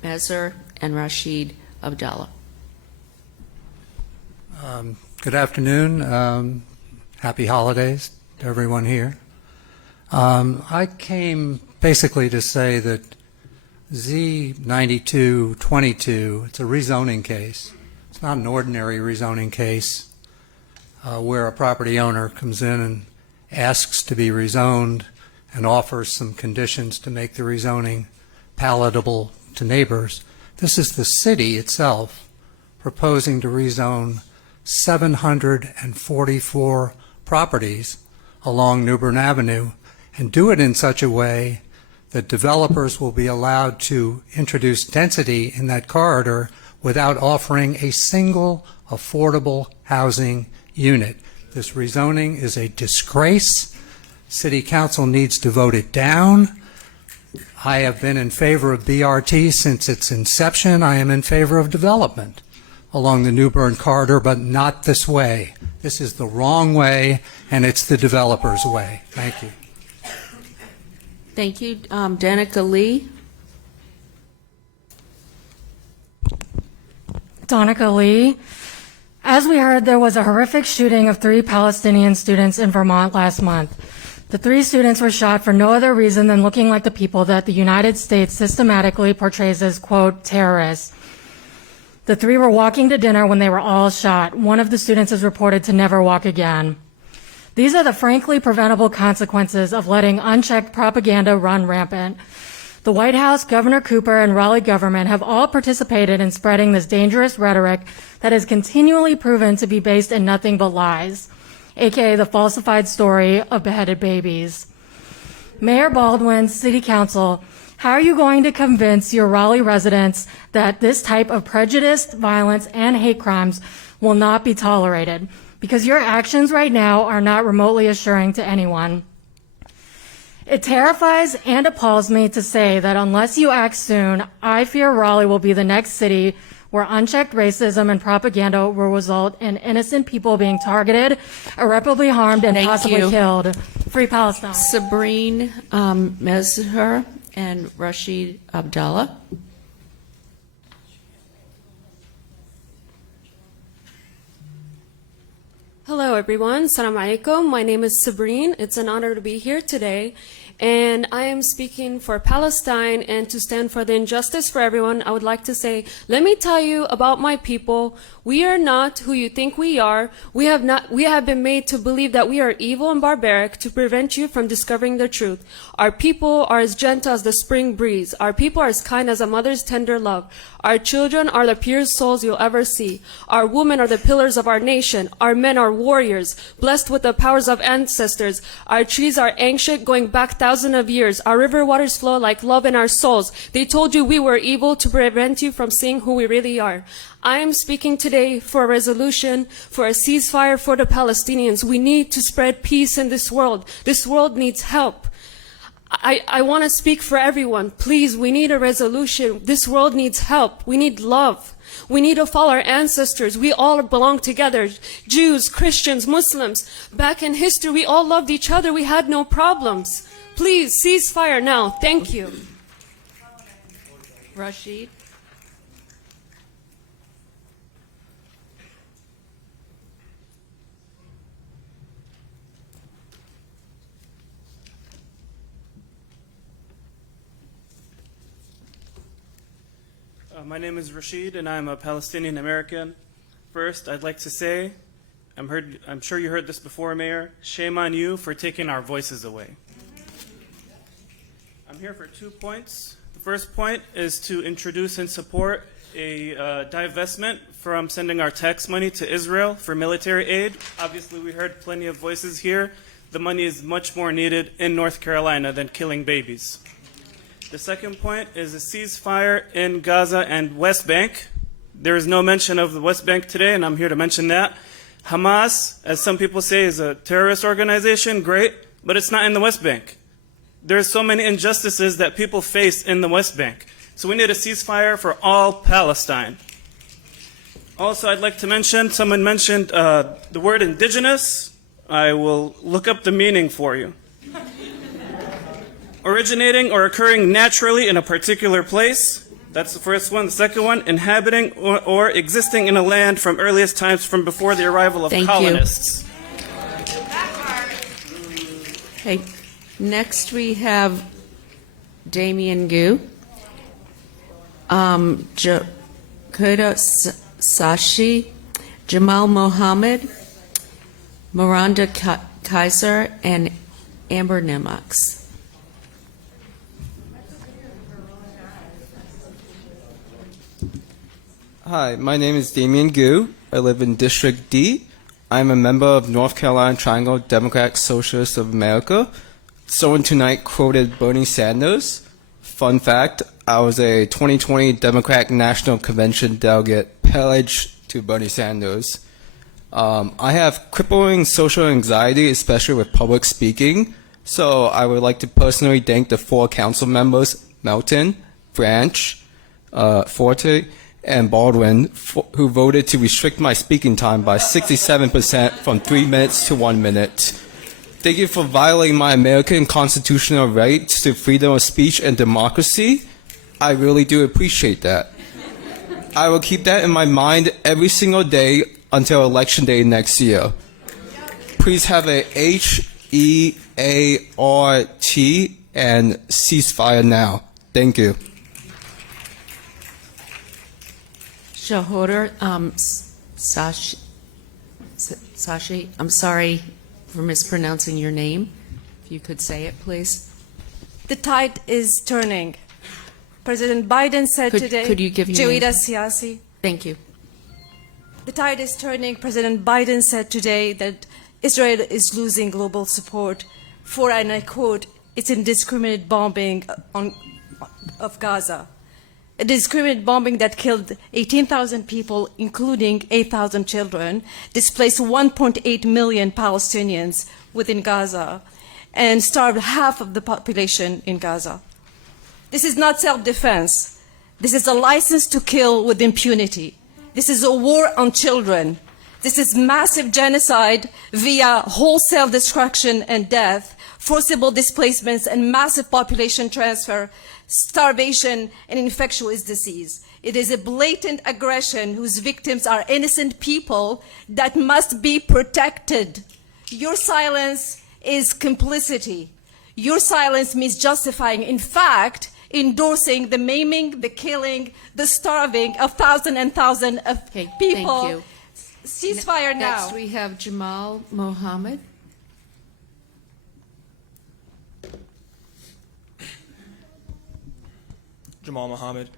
Mesner, and Rashid Abdallah. Good afternoon. Happy holidays to everyone here. I came basically to say that Z9222, it's a rezoning case. It's not an ordinary rezoning case where a property owner comes in and asks to be rezoned and offers some conditions to make the rezoning palatable to neighbors. This is the city itself proposing to rezone 744 properties along New Bern Avenue and do it in such a way that developers will be allowed to introduce density in that corridor without offering a single affordable housing unit. This rezoning is a disgrace. City Council needs to vote it down. I have been in favor of BRT since its inception. I am in favor of development. along the New Bern corridor, but not this way. This is the wrong way, and it's the developers' way. Thank you. Thank you. Danica Lee. Donica Lee. As we heard, there was a horrific shooting of 3 Palestinian students in Vermont last month. The 3 students were shot for no other reason than looking like the people that the United States systematically portrays as, quote, terrorists. The 3 were walking to dinner when they were all shot. One of the students is reported to never walk again. These are the frankly preventable consequences of letting unchecked propaganda run rampant. The White House, Governor Cooper, and Raleigh government have all participated in spreading this dangerous rhetoric that is continually proven to be based in nothing but lies, aka the falsified story of beheaded babies. Mayor Baldwin, City Council, how are you going to convince your Raleigh residents that this type of prejudice, violence, and hate crimes will not be tolerated? Because your actions right now are not remotely assuring to anyone. It terrifies and appalls me to say that unless you act soon, I fear Raleigh will be the next city where unchecked racism and propaganda will result in innocent people being targeted, irreparably harmed, and possibly killed. Free Palestine. Sabrine Mezher and Rashid Abdallah. Hello, everyone. Assalamu alaikum. My name is Sabrine. It's an honor to be here today. And I am speaking for Palestine and to stand for the injustice for everyone. I would like to say, let me tell you about my people. We are not who you think we are. We have been made to believe that we are evil and barbaric to prevent you from discovering the truth. Our people are as gentle as the spring breeze. Our people are as kind as a mother's tender love. Our children are the purest souls you'll ever see. Our women are the pillars of our nation. Our men are warriors, blessed with the powers of ancestors. Our trees are ancient, going back thousands of years. Our river waters flow like love in our souls. They told you we were evil to prevent you from seeing who we really are. I am speaking today for a resolution, for a ceasefire for the Palestinians. We need to spread peace in this world. This world needs help. I want to speak for everyone. Please, we need a resolution. This world needs help. We need love. We need to follow our ancestors. We all belong together. Jews, Christians, Muslims. Back in history, we all loved each other. We had no problems. Please, ceasefire now. Thank you. Rashid. My name is Rashid, and I'm a Palestinian American. First, I'd like to say, I'm sure you heard this before, Mayor, shame on you for taking our voices away. I'm here for 2 points. The first point is to introduce and support a divestment from sending our tax money to Israel for military aid. Obviously, we heard plenty of voices here. The money is much more needed in North Carolina than killing babies. The second point is a ceasefire in Gaza and West Bank. There is no mention of the West Bank today, and I'm here to mention that. Hamas, as some people say, is a terrorist organization. Great, but it's not in the West Bank. There's so many injustices that people face in the West Bank. So we need a ceasefire for all Palestine. Also, I'd like to mention, someone mentioned the word indigenous. I will look up the meaning for you. Originating or occurring naturally in a particular place. That's the first one. The second one, inhabiting or existing in a land from earliest times from before the arrival of colonists. Okay, next we have Damien Gu, Koda Sashi, Jamal Mohammed, Miranda Kaiser, and Amber Nimax. Hi, my name is Damien Gu. I live in District D. I'm a member of North Carolina Triangle Democratic Socialists of America. Someone tonight quoted Bernie Sanders. Fun fact, I was a 2020 Democratic National Convention delegate pledged to Bernie Sanders. I have crippling social anxiety, especially with public speaking, so I would like to personally thank the 4 council members, Melton, Branch, Forte, and Baldwin, who voted to restrict my speaking time by 67% from 3 minutes to 1 minute. Thank you for violating my American constitutional right to freedom of speech and democracy. I really do appreciate that. I will keep that in my mind every single day until Election Day next year. Please have a HEART and ceasefire now. Thank you. Shahoder, Sashi, I'm sorry for mispronouncing your name. If you could say it, please. The tide is turning. President Biden said today. Could you give your name? Joida Siasi. Thank you. The tide is turning. President Biden said today that Israel is losing global support for, and I quote, its indiscriminate bombing of Gaza. A indiscriminate bombing that killed 18,000 people, including 8,000 children, displaced 1.8 million Palestinians within Gaza, and starved half of the population in Gaza. This is not self-defense. This is a license to kill with impunity. This is a war on children. This is massive genocide via wholesale destruction and death, forcible displacements and massive population transfer, starvation and infectious disease. It is a blatant aggression whose victims are innocent people that must be protected. Your silence is complicity. Your silence means justifying, in fact, endorsing the maiming, the killing, the starving of thousands and thousands of people. Thank you. Ceasefire now. Next, we have Jamal Mohammed. Jamal Mohammed.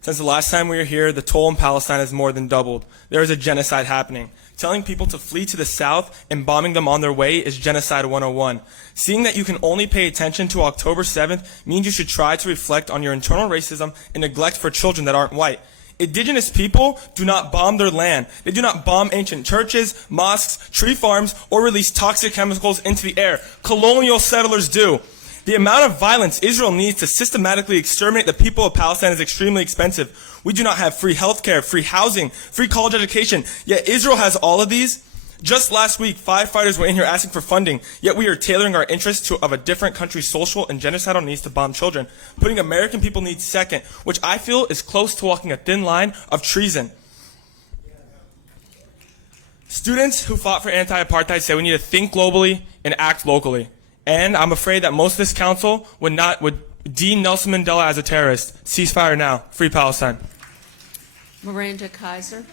Since the last time we were here, the toll in Palestine has more than doubled. There is a genocide happening. Telling people to flee to the south and bombing them on their way is genocide 101. Seeing that you can only pay attention to October 7th means you should try to reflect on your internal racism and neglect for children that aren't white. Indigenous people do not bomb their land. They do not bomb ancient churches, mosques, tree farms, or release toxic chemicals into the air. Colonial settlers do. The amount of violence Israel needs to systematically exterminate the people of Palestine is extremely expensive. We do not have free healthcare, free housing, free college education, yet Israel has all of these. Just last week, firefighters were in here asking for funding, yet we are tailoring our interests of a different country's social and genocidal needs to bomb children, putting American people needs second, which I feel is close to walking a thin line of treason. Students who fought for anti-apartheid say we need to think globally and act locally. And I'm afraid that most of this council would deem Nelson Mandela as a terrorist. Ceasefire now. Free Palestine. Miranda Kaiser.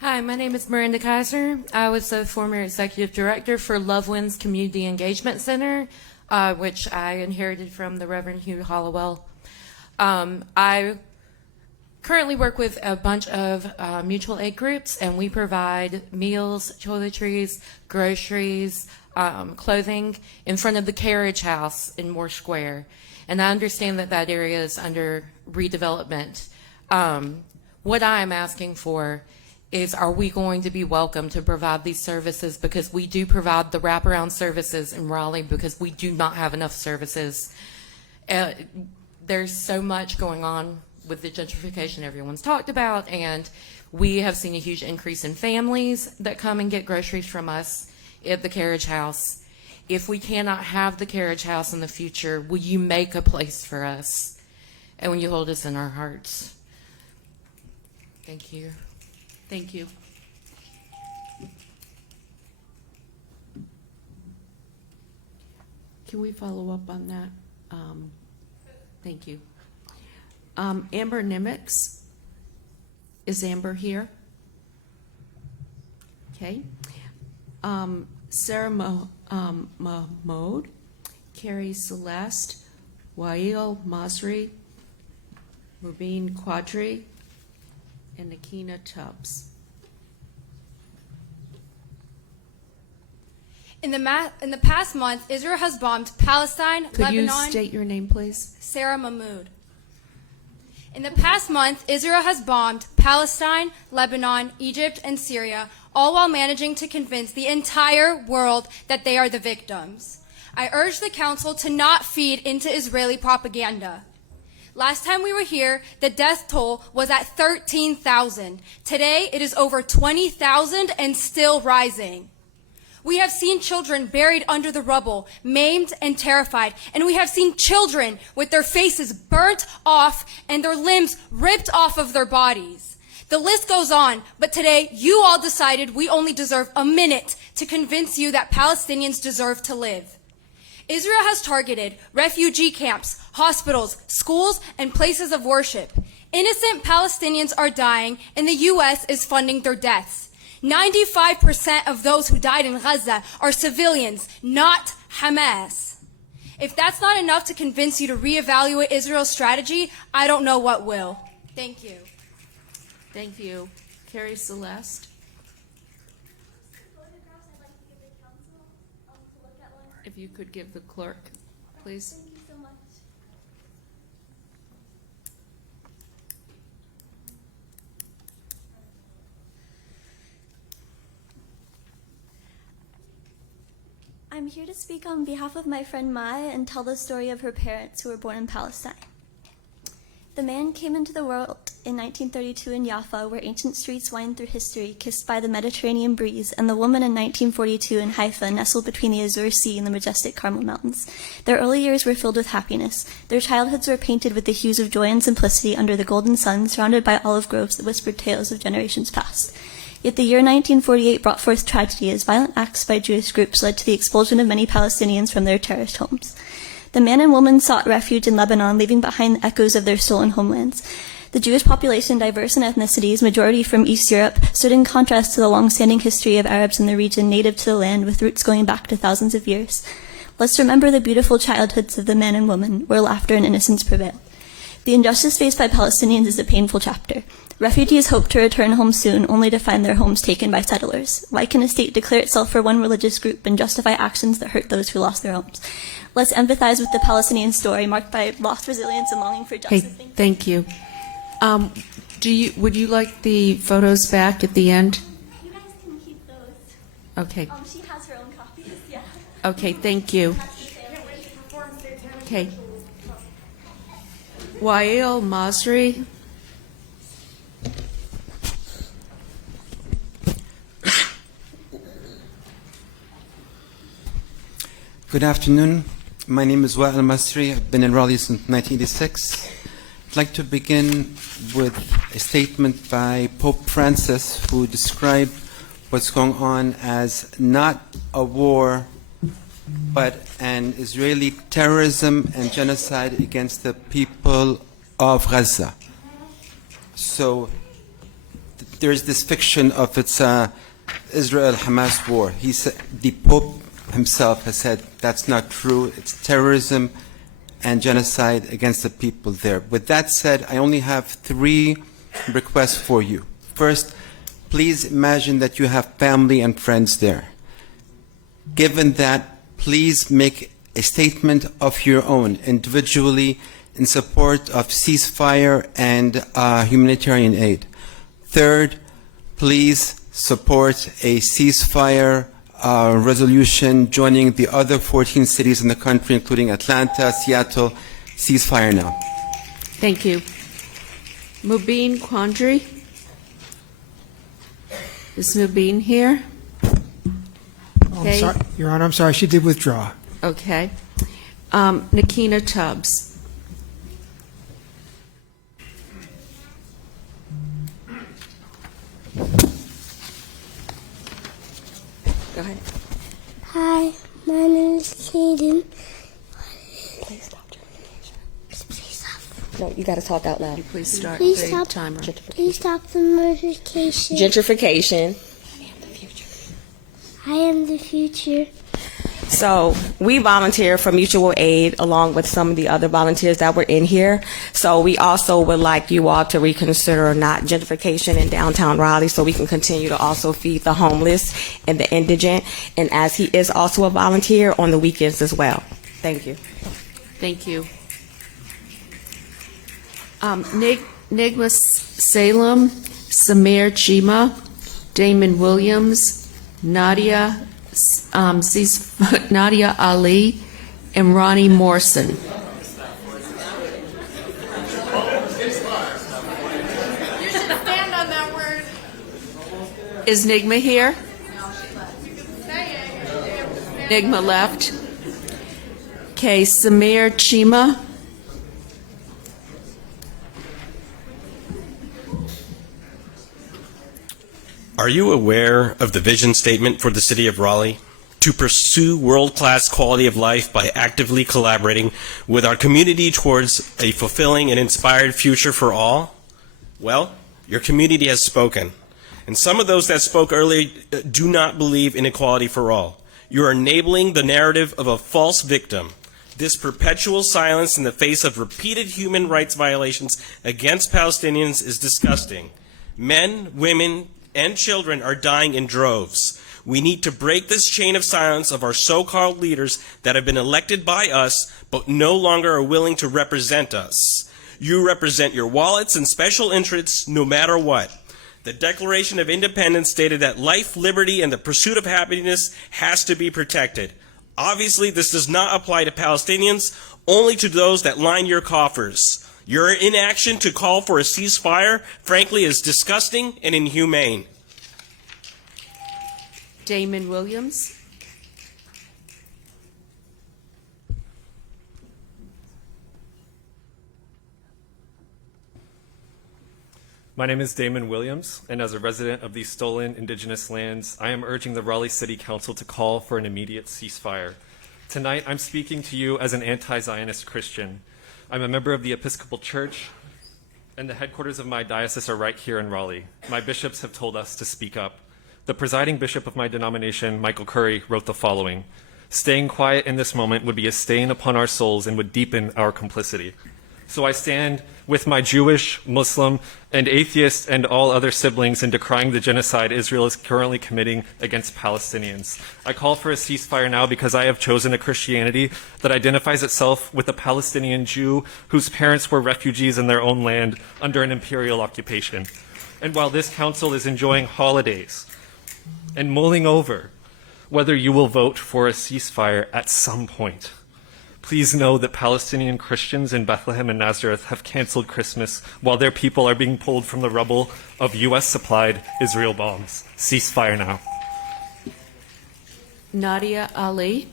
Hi, my name is Miranda Kaiser. I was the former executive director for Love Wins Community Engagement Center, which I inherited from the Reverend Hugh Hollowell. I currently work with a bunch of mutual aid groups, and we provide meals, toiletries, groceries, clothing in front of the Carriage House in Moore Square. And I understand that that area is under redevelopment. What I am asking for is, are we going to be welcome to provide these services? Because we do provide the wraparound services in Raleigh because we do not have enough services. There's so much going on with the gentrification everyone's talked about, and we have seen a huge increase in families that come and get groceries from us at the Carriage House. If we cannot have the Carriage House in the future, will you make a place for us? And will you hold us in our hearts? Thank you. Thank you. Can we follow up on that? Thank you. Amber Nimitz. Is Amber here? Okay. Sarah Mahmoud, Carrie Celeste, Wael Masri, Mubin Quadri, and Nakina Tubbs. In the past month, Israel has bombed Palestine, Could Lebanon. you state your name, please? Sarah Mahmoud. In the past month, Israel has bombed Palestine, Lebanon, Egypt, and Syria, all while managing to convince the entire world that they are the victims. I urge the council to not feed into Israeli propaganda. Last time we were here, the death toll was at 13,000. Today, it is over 20,000 and still rising. We have seen children buried under the rubble, maimed and terrified, and we have seen children with their faces burnt off and their limbs ripped off of their bodies. The list goes on, but today you all decided we only deserve a minute to convince you that Palestinians deserve to live. Israel has targeted refugee camps, hospitals, schools, and places of worship. Innocent Palestinians are dying, and the U.S. is funding their deaths. 95% of those who died in Gaza are civilians, not Hamas. If that's not enough to convince you to reevaluate Israel's strategy, I don't know what will. Thank you. Thank you. Carrie Celeste. If you could give the clerk, please. Thank you so much. I'm here to speak on behalf of my friend Maya and tell the story of her parents who were born in Palestine. The man came into the world in 1932 in Jaffa, where ancient streets wind through history, kissed by the Mediterranean breeze, and the woman in 1942 in Haifa, nestled between the Azure Sea and the majestic Carmel Mountains. Their early years were filled with happiness. Their childhoods were painted with the hues of joy and simplicity under the golden sun, surrounded by olive groves that whispered tales of generations past. Yet the year 1948 brought forth tragedy as violent acts by Jewish groups led to the expulsion of many Palestinians from their cherished homes. The man and woman sought refuge in Lebanon, leaving behind the echoes of their stolen homelands. The Jewish population, diverse in ethnicities, majority from East Europe, stood in contrast to the long-standing history of Arabs in the region native to the land, with roots going back to thousands of years. Let's remember the beautiful childhoods of the men and women, where laughter and innocence prevailed. The injustice faced by Palestinians is a painful chapter. Refugees hope to return home soon, only to find their homes taken by settlers. Why can a state declare itself for one religious group and justify actions that hurt those who lost their homes? Let's empathize with the Palestinian story, marked by lost resilience and longing for justice. Hey, thank you. Would you like the photos back at the end? You guys can keep those. Okay. She has her own copies, yeah. Okay, thank you. Okay. Wael Masri. Good afternoon. My name is Wael Masri. I've been in Raleigh since 1986. I'd like to begin with a statement by Pope Francis, who described what's going on as not a war, but an Israeli terrorism and genocide against the people of Gaza. So there's this fiction of it's Israel-Hamas war. He said, the Pope himself has said that's not true. It's terrorism and genocide against the people there. With that said, I only have 3 requests for you. First, please imagine that you have family and friends there. Given that, please make a statement of your own, individually, in support of ceasefire and humanitarian aid. Third, please support a ceasefire resolution joining the other 14 cities in the country, including Atlanta, Seattle. Ceasefire now. Thank you. Mubin Quandary. Is Mubin here? I'm sorry, Your Honor, I'm sorry. She did withdraw. Okay. Nakina Tubbs. Go ahead. Hi, my name is Kaden. Please stop. Please stop. No, you got to talk out loud. Please start Please the stop. timer. Please stop the murdercation. Gentrification. I am the future. So we volunteer for mutual aid along with some of the other volunteers that were in here. So we also would like you all to reconsider not gentrification in downtown Raleigh so we can continue to also feed the homeless and the indigent. And as he is also a volunteer on the weekends as well. Thank you. Thank you. Nigma Salem, Samir Chima, Damon Williams, Nadia Ali, and Ronnie Morrison. Stand on that word. Is Nigma here? Nigma left. Okay, Samir Chima. Are you aware of the vision statement for the city of Raleigh? To pursue world-class quality of life by actively collaborating with our community towards a fulfilling and inspired future for all? Well, your community has spoken. And some of those that spoke earlier do not believe in equality for all. You are enabling the narrative of a false victim. This perpetual silence in the face of repeated human rights violations against Palestinians is disgusting. Men, women, and children are dying in droves. We need to break this chain of silence of our so-called leaders that have been elected by us but no longer are willing to represent us. You represent your wallets and special interests no matter what. The Declaration of Independence stated that life, liberty, and the pursuit of happiness has to be protected. Obviously, this does not apply to Palestinians, only to those that line your coffers. Your inaction to call for a ceasefire, frankly, is disgusting and inhumane. Damon Williams. My name is Damon Williams, and as a resident of these stolen indigenous lands, I am urging the Raleigh City Council to call for an immediate ceasefire. Tonight, I'm speaking to you as an anti-Zionist Christian. I'm a member of the Episcopal Church, and the headquarters of my diocese are right here in Raleigh. My bishops have told us to speak up. The presiding bishop of my denomination, Michael Curry, wrote the following: "Staying quiet in this moment would be a stain upon our souls and would deepen our complicity." So I stand with my Jewish, Muslim, and atheist and all other siblings in decrying the genocide Israel is currently committing against Palestinians. I call for a ceasefire now because I have chosen a Christianity that identifies itself with a Palestinian Jew whose parents were refugees in their own land under an imperial occupation. And while this council is enjoying holidays and mulling over whether you will vote for a ceasefire at some point, please know that Palestinian Christians in Bethlehem and Nazareth have canceled Christmas while their people are being pulled from the rubble of U.S.-supplied Israel bombs. Ceasefire now. Nadia Ali.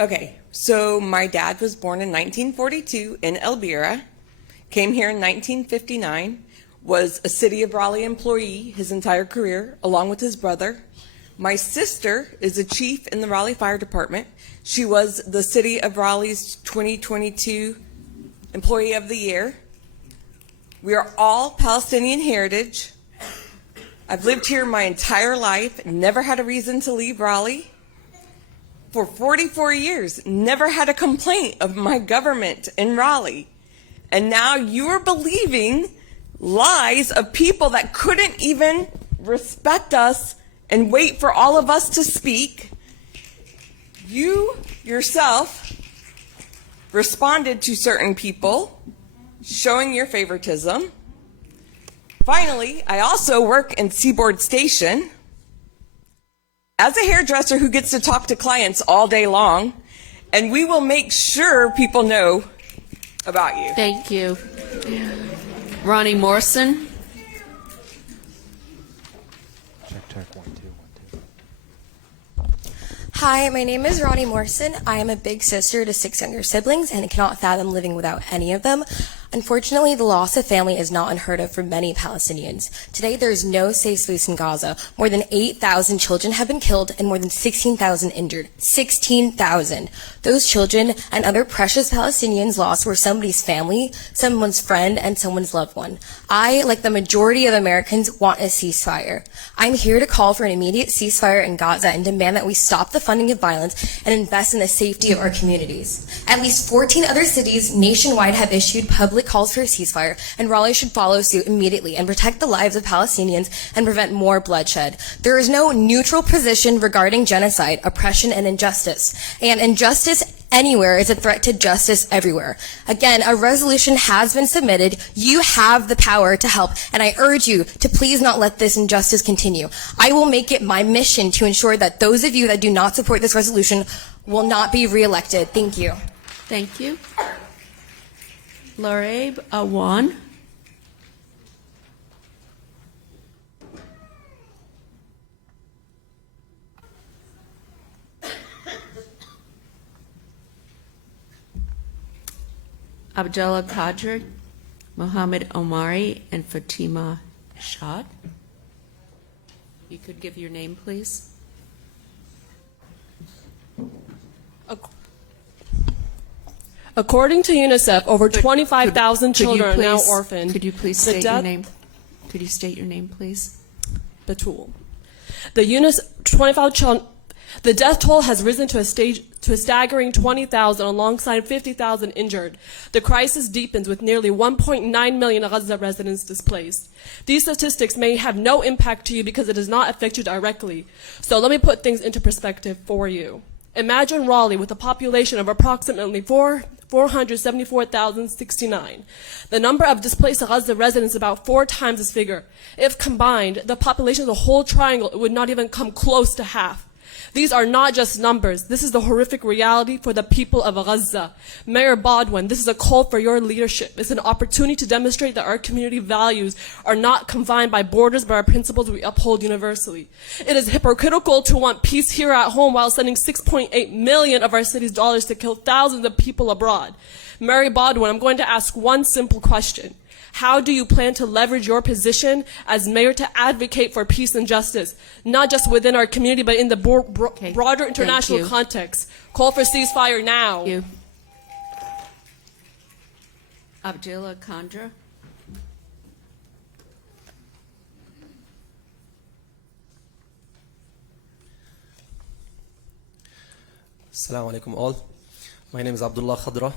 Okay, so my dad was born in 1942 in Elvira, came here in 1959, was a City of Raleigh employee his entire career, along with his brother. My sister is a chief in the Raleigh Fire Department. She was the City of Raleigh's 2022 Employee of the Year. We are all Palestinian heritage. I've lived here my entire life, never had a reason to leave Raleigh. For 44 years, never had a complaint of my government in Raleigh. And now you are believing lies of people that couldn't even respect us and wait for all of us to speak. You yourself responded to certain people, showing your favoritism. Finally, I also work in Seaboard Station as a hairdresser who gets to talk to clients all day long, and we will make sure people know about you. Thank you. Ronnie Morrison. Hi, my name is Ronnie Morrison. I am a big sister to 6 younger siblings and cannot fathom living without any of them. Unfortunately, the loss of family is not unheard of for many Palestinians. Today, there is no safe space in Gaza. More than 8,000 children have been killed and more than 16,000 injured. 16,000. Those children and other precious Palestinians lost were somebody's family, someone's friend, and someone's loved one. I, like the majority of Americans, want a ceasefire. I'm here to call for an immediate ceasefire in Gaza and demand that we stop the funding of violence and invest in the safety of our communities. At least 14 other cities nationwide have issued public calls for a ceasefire, and Raleigh should follow suit immediately and protect the lives of Palestinians and prevent more bloodshed. There is no neutral position regarding genocide, oppression, and injustice. And injustice anywhere is a threat to justice everywhere. Again, a resolution has been submitted. You have the power to help, and I urge you to please not let this injustice continue. I will make it my mission to ensure that those of you that do not support this resolution will not be reelected. Thank you. Thank you. Laurabe Awan. Abdullah Qadr, Mohammed Omari, and Fatima Shad. You could give your name, please. According to UNICEF, over 25,000 children are now orphaned. Could you please state your name? Could you state your name, please? Batul. The death toll has risen to a staggering 20,000 alongside 50,000 injured. The crisis deepens with nearly 1.9 million Gaza residents displaced. These statistics may have no impact to you because it does not affect you directly. So let me put things into perspective for you. Imagine Raleigh with a population of approximately 474,069. The number of displaced Gaza residents is about 4 times this figure. If combined, the population of the whole triangle would not even come close to half. These are not just numbers. This is the horrific reality for the people of Gaza. Mayor Baldwin, this is a call for your leadership. It's an opportunity to demonstrate that our community values are not confined by borders, but our principles we uphold universally. It is hypocritical to want peace here at home while sending 6.8 million of our city's dollars to kill thousands of people abroad. Mayor Baldwin, I'm going to ask one simple question. How do you plan to leverage your position as mayor to advocate for peace and justice, not just within our community, but in the broader international context? Call for ceasefire now. Thank you. Abdullah Khandra. Assalamu alaikum all. My name is Abdullah Khadra.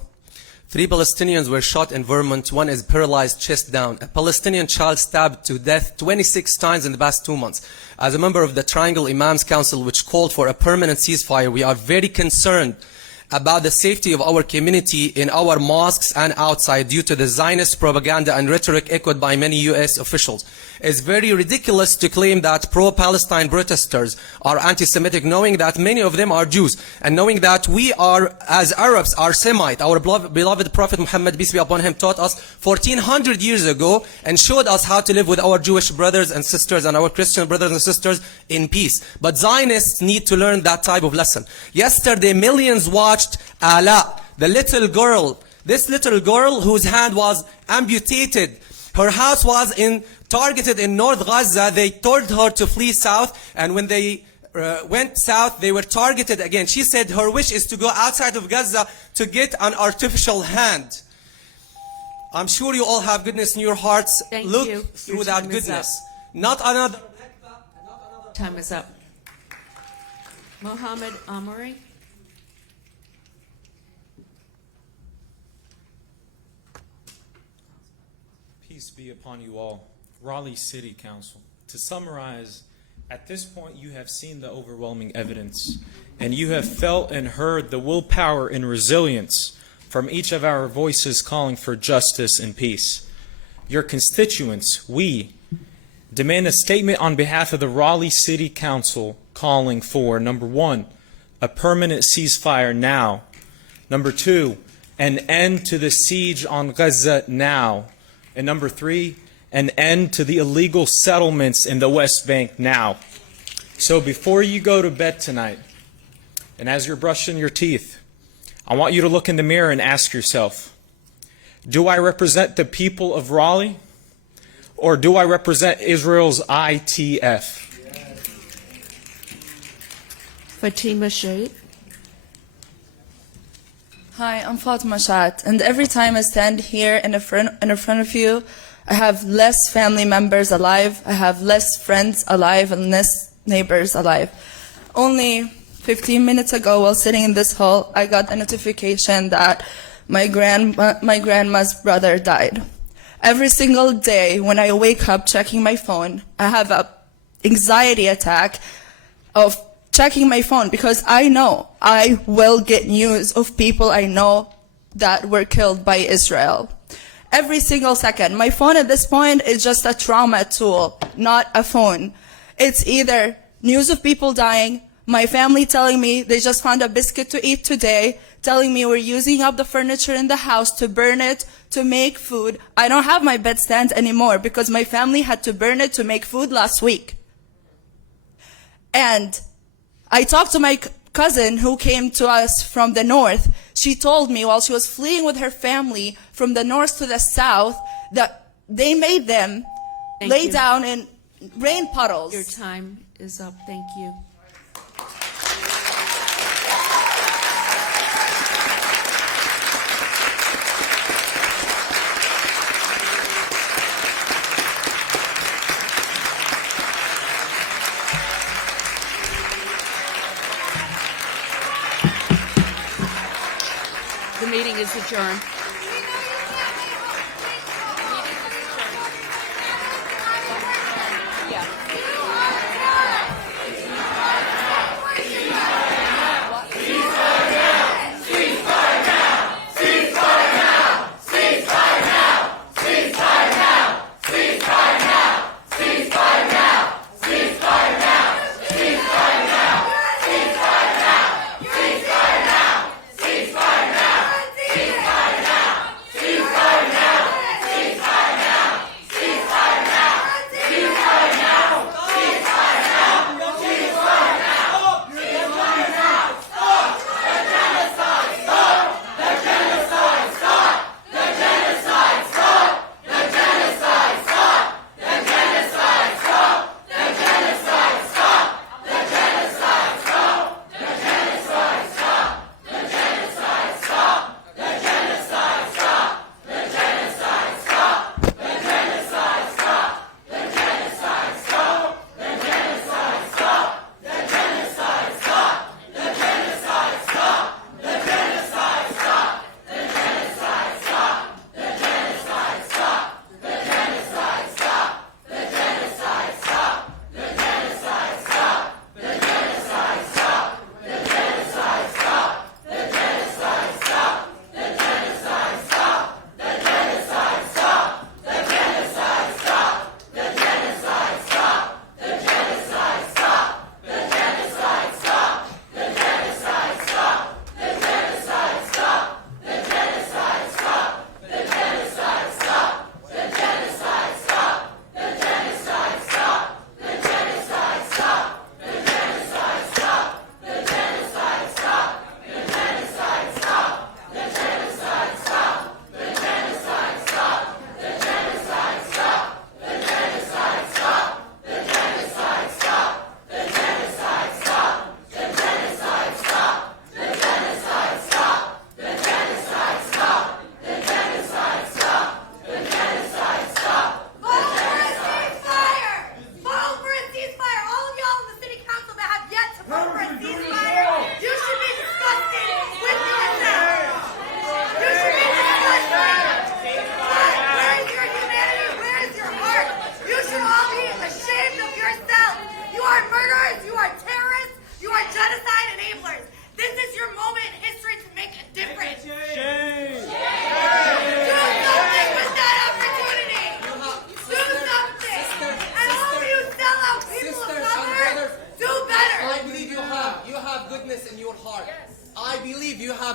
3 Palestinians were shot in Vermont. 1 is paralyzed, chest down. A Palestinian child stabbed to death 26 times in the past 2 months. As a member of the Triangle Imams Council, which called for a permanent ceasefire, we are very concerned about the safety of our community in our mosques and outside due to the Zionist propaganda and rhetoric echoed by many U.S. officials. It's very ridiculous to claim that pro-Palestine protesters are anti-Semitic, knowing that many of them are Jews, and knowing that we are, as Arabs, are Semite. Our beloved Prophet Muhammad, peace be upon him, taught us 1400 years ago and showed us how to live with our Jewish brothers and sisters and our Christian brothers and sisters in peace. But Zionists need to learn that type of lesson. Yesterday, millions watched Ala, the little girl, this little girl whose hand was amputated. Her house was targeted in North Gaza. They told her to flee south, and when they went south, they were targeted again. She said her wish is to go outside of Gaza to get an artificial hand. I'm sure you all have goodness in your hearts. Look through that goodness. Not another. Time is up. Mohammed Omari. Peace be upon you all. Raleigh City Council. To summarize, at this point you have seen the overwhelming evidence, and you have felt and heard the willpower and resilience from each of our voices calling for justice and peace. Your constituents, we, demand a statement on behalf of the Raleigh City Council calling for, number 1, a permanent ceasefire now. Number 2, an end to the siege on Gaza now. And number 3, an end to the illegal settlements in the West Bank now. So before you go to bed tonight, and as you're brushing your teeth, I want you to look in the mirror and ask yourself, do I represent the people of Raleigh, or do I represent Israel's ITF? Fatima Shade. Hi, I'm Fatima Shat, and every time I stand here in front of you, I have less family members alive, I have less friends alive, and less neighbors alive. Only 15 minutes ago, while sitting in this hall, I got a notification that my grandma's brother died. Every single day when I wake up checking my phone, I have an anxiety attack of checking my phone because I know I will get news of people I know that were killed by Israel. Every single second. My phone at this point is just a trauma tool, not a phone. It's either news of people dying, my family telling me they just found a biscuit to eat today, telling me we're using up the furniture in the house to burn it, to make food. I don't have my bedstand anymore because my family had to burn it to make food last week. And I talked to my cousin who came to us from the north. She told me while she was fleeing with her family from the north to the south that they made them lay down in rain puddles. Your time is up. Thank you. The meeting is adjourned.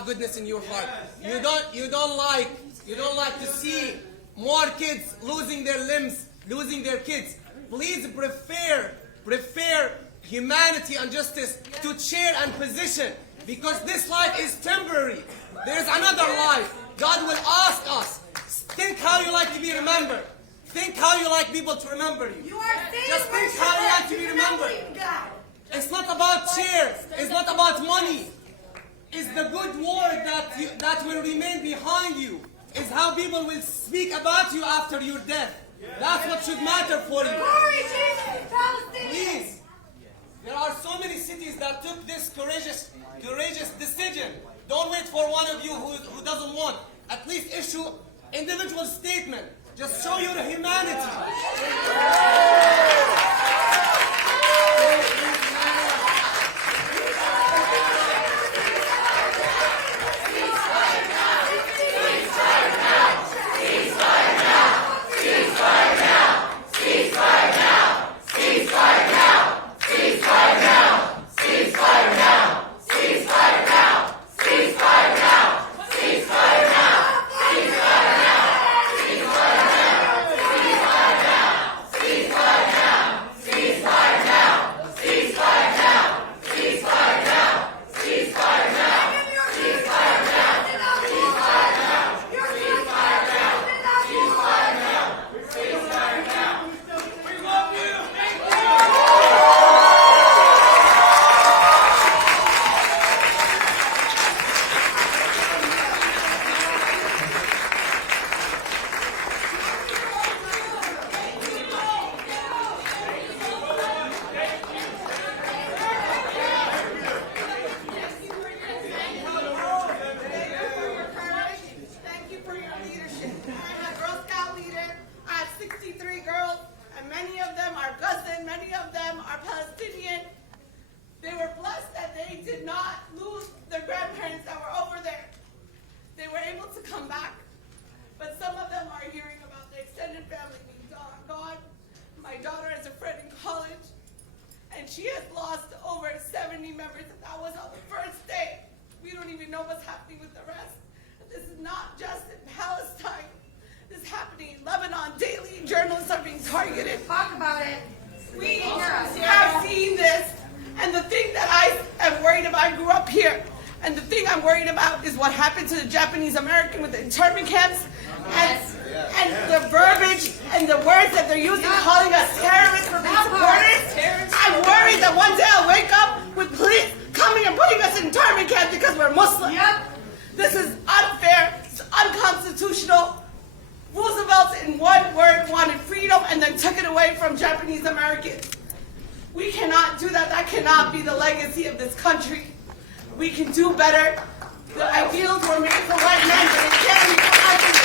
Goodness in your heart. You don't like to see more kids losing their limbs, losing their kids. Please prefer humanity and justice to chair and position, because this life is temporary. There's another life. God will ask us. Think how you like to be remembered. Think how you like people to remember you. Just think how you like to be remembered. It's not about chairs. It's not about money. It's the good word that will remain behind you. It's how people will speak about you after your death. That's what should matter for you. Please. There are so many cities that took this courageous decision. Don't wait for one of you who doesn't want. At least issue individual statement. Just show your humanity. come back. But some of them are hearing about the extended family being gone. My daughter has a friend in college, and she has lost over 70 members, and that was on the first day. We don't even know what's happening with the rest. This is not just in Palestine. This is happening in Lebanon. Daily journalists are being targeted. Talk about it. We have seen this, and the thing that I am worried about, I grew up here, and the thing I'm worried about is what happened to the Japanese American with the internment camps, and the verbiage and the words that they're using, calling us terrorists for being supporters. I'm worried that one day I'll wake up with police coming and putting us in internment camps because we're Muslim. This is unfair. It's unconstitutional. Roosevelt, in one word, wanted freedom and then took it away from Japanese Americans. We cannot do that. That cannot be the legacy of this country. We can do better. The ideals were made for white men, but it can't be for others.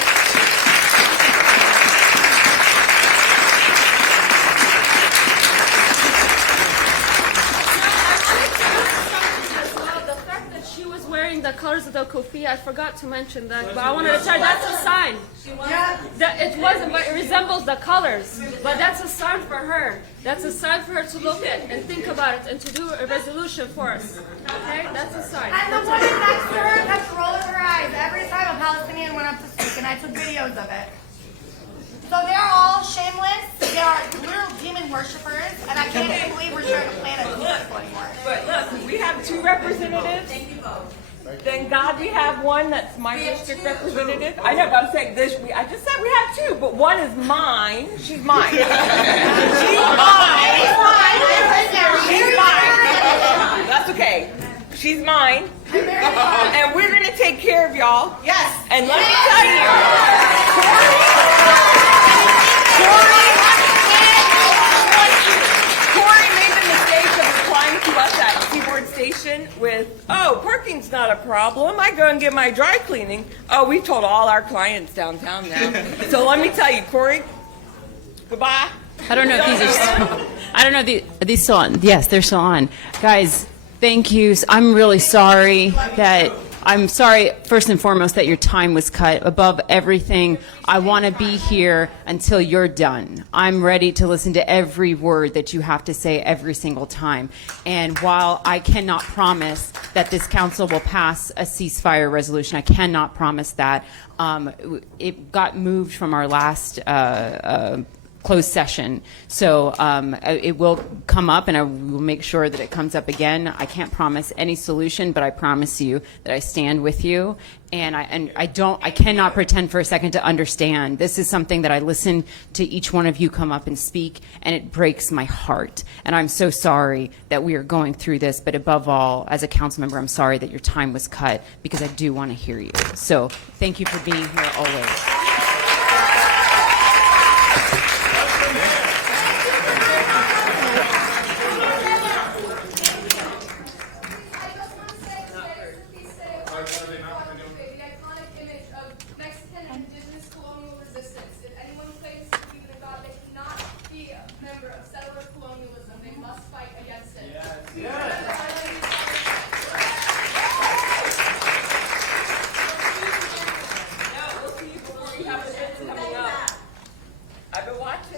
Wearing the colors of the kufi, I forgot to mention that, but I wanted to tell you that's a sign. It wasn't, but it resembles the colors. But that's a sign for her. That's a sign for her to look at and think about it and to do a resolution for us. Okay, that's a sign. And the woman next to her kept rolling her eyes every time a Palestinian went up to speak, and I took videos of it. So they're all shameless. They are little demon worshippers, and I can't even believe we're sharing a planet with people anymore. But look, we have two representatives. Thank you both. Thank God we have one that's my district representative. I know, but I'm saying this. I just said we have two, but one is mine. She's mine. She's mine. She's mine. That's okay. She's mine. And we're going to take care of y'all. Yes. And let me tell you, Corey made the mistake of replying to us at Seaboard Station with, oh, parking's not a problem. I go and get my dry cleaning. Oh, we've told all our clients downtown now. So let me tell you, Corey, goodbye. I don't know if these are still, I don't know if are these still on. Yes, they're still on. Guys, thank you. I'm really sorry first and foremost that your time was cut. Above everything, I want to be here until you're done. I'm ready to listen to every word that you have to say every single time. And while I cannot promise that this council will pass a ceasefire resolution, I cannot promise that. It got moved from our last closed session. So it will come up, and I will make sure that it comes up again. I can't promise any solution, but I promise you that I stand with you. And I cannot pretend for a second to understand. This is something that I listen to each one of you come up and speak, and it breaks my heart. And I'm so sorry that we are going through this, but above all, as a council member, I'm sorry that your time was cut, because I do want to hear you. So thank you for being here always.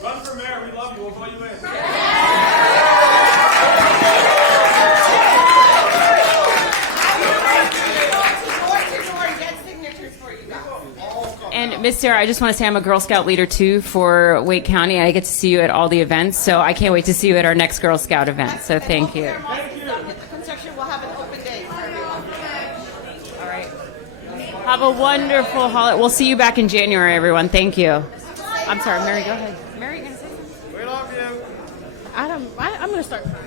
Run for mayor. We love you. We'll vote you in. And Miss Sarah, I just want to say I'm a Girl Scout leader too for Wake County. I get to see you at all the events, so I can't wait to see you at our next Girl Scout event. So thank you. Construction will have an open day for everyone. All right. Have a wonderful holiday. We'll see you back in January, everyone. Thank you. I'm sorry, Mary, go ahead. Mary, you going to say something? We love you. I'm going to start crying.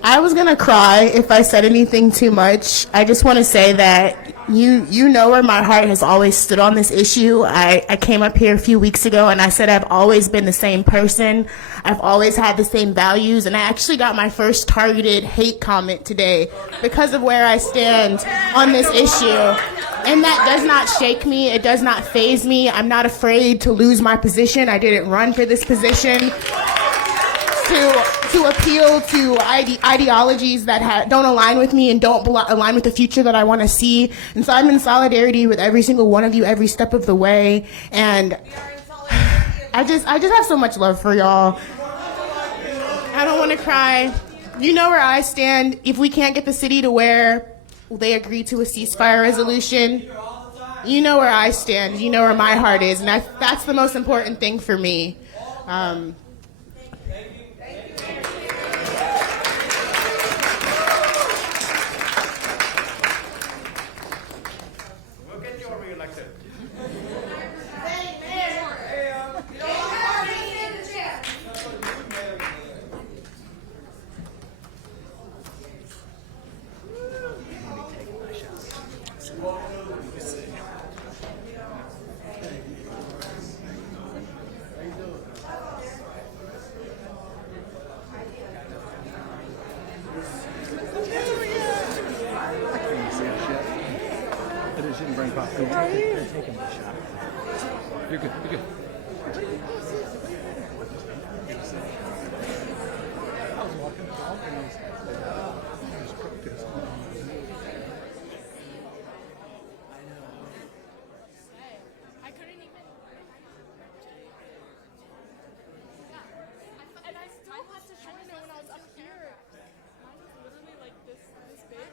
I was gonna cry if I said anything too much. I just want to say that you know where my heart has always stood on this issue. I came up here a few weeks ago and I said I've always been the same person. I've always had the same values, and I actually got my first targeted hate comment today because of where I stand on this issue. And that does not shake me. It does not faze me. I'm not afraid to lose my position. I didn't run for this position to to appeal to ideologies that don't align with me and don't align with the future that I want to see. And so I'm in solidarity with every single one of you every step of the way. And I just have so much love for y'all. I don't want to cry. You know where I stand. If we can't get the city to where they agree to a ceasefire resolution, you know where I stand. You know where my heart is. And that's the most important thing for me. We'll get you reelected. How are you? Taking my shot. You're good. You're good. I was walking the dog and I was protesting. I couldn't even. And I still had to shorten it when I was up here. Mine was literally like this big.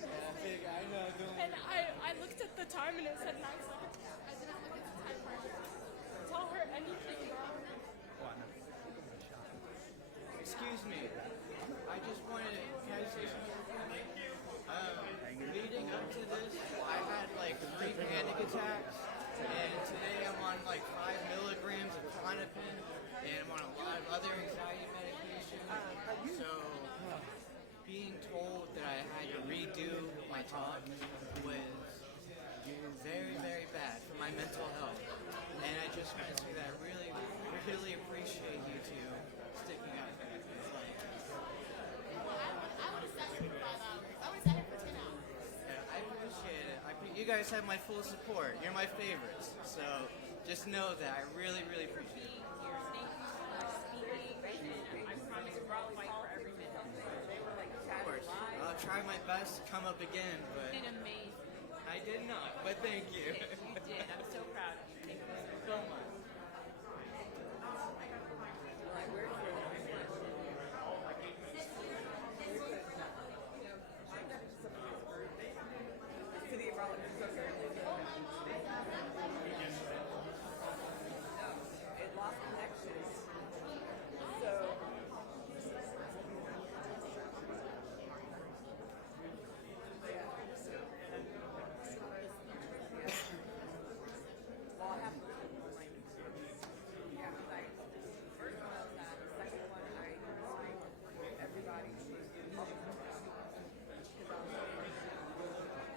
Yeah, big. I know. And I looked at the time and it said 9 seconds. I didn't look at the time part. Tell her anything, girl. Excuse me. I just wanted to. Can I say something? Leading up to this, I had like 3 panic attacks, and today I'm on like 5 milligrams of Klonopin, and I'm on a lot of other anxiety medication. So, being told that I had to redo my talk was very, very bad for my mental health. And I just want to say that I really, really appreciate you two sticking up. I would have sat here for 5 hours. I would have sat here for 10 hours. Yeah, I appreciate it. You guys have my full support. You're my favorites. So just know that I really, really appreciate it. Of course. I'll try my best to come up again, but I did not. But thank you. You did. I'm so proud. Thank you so much.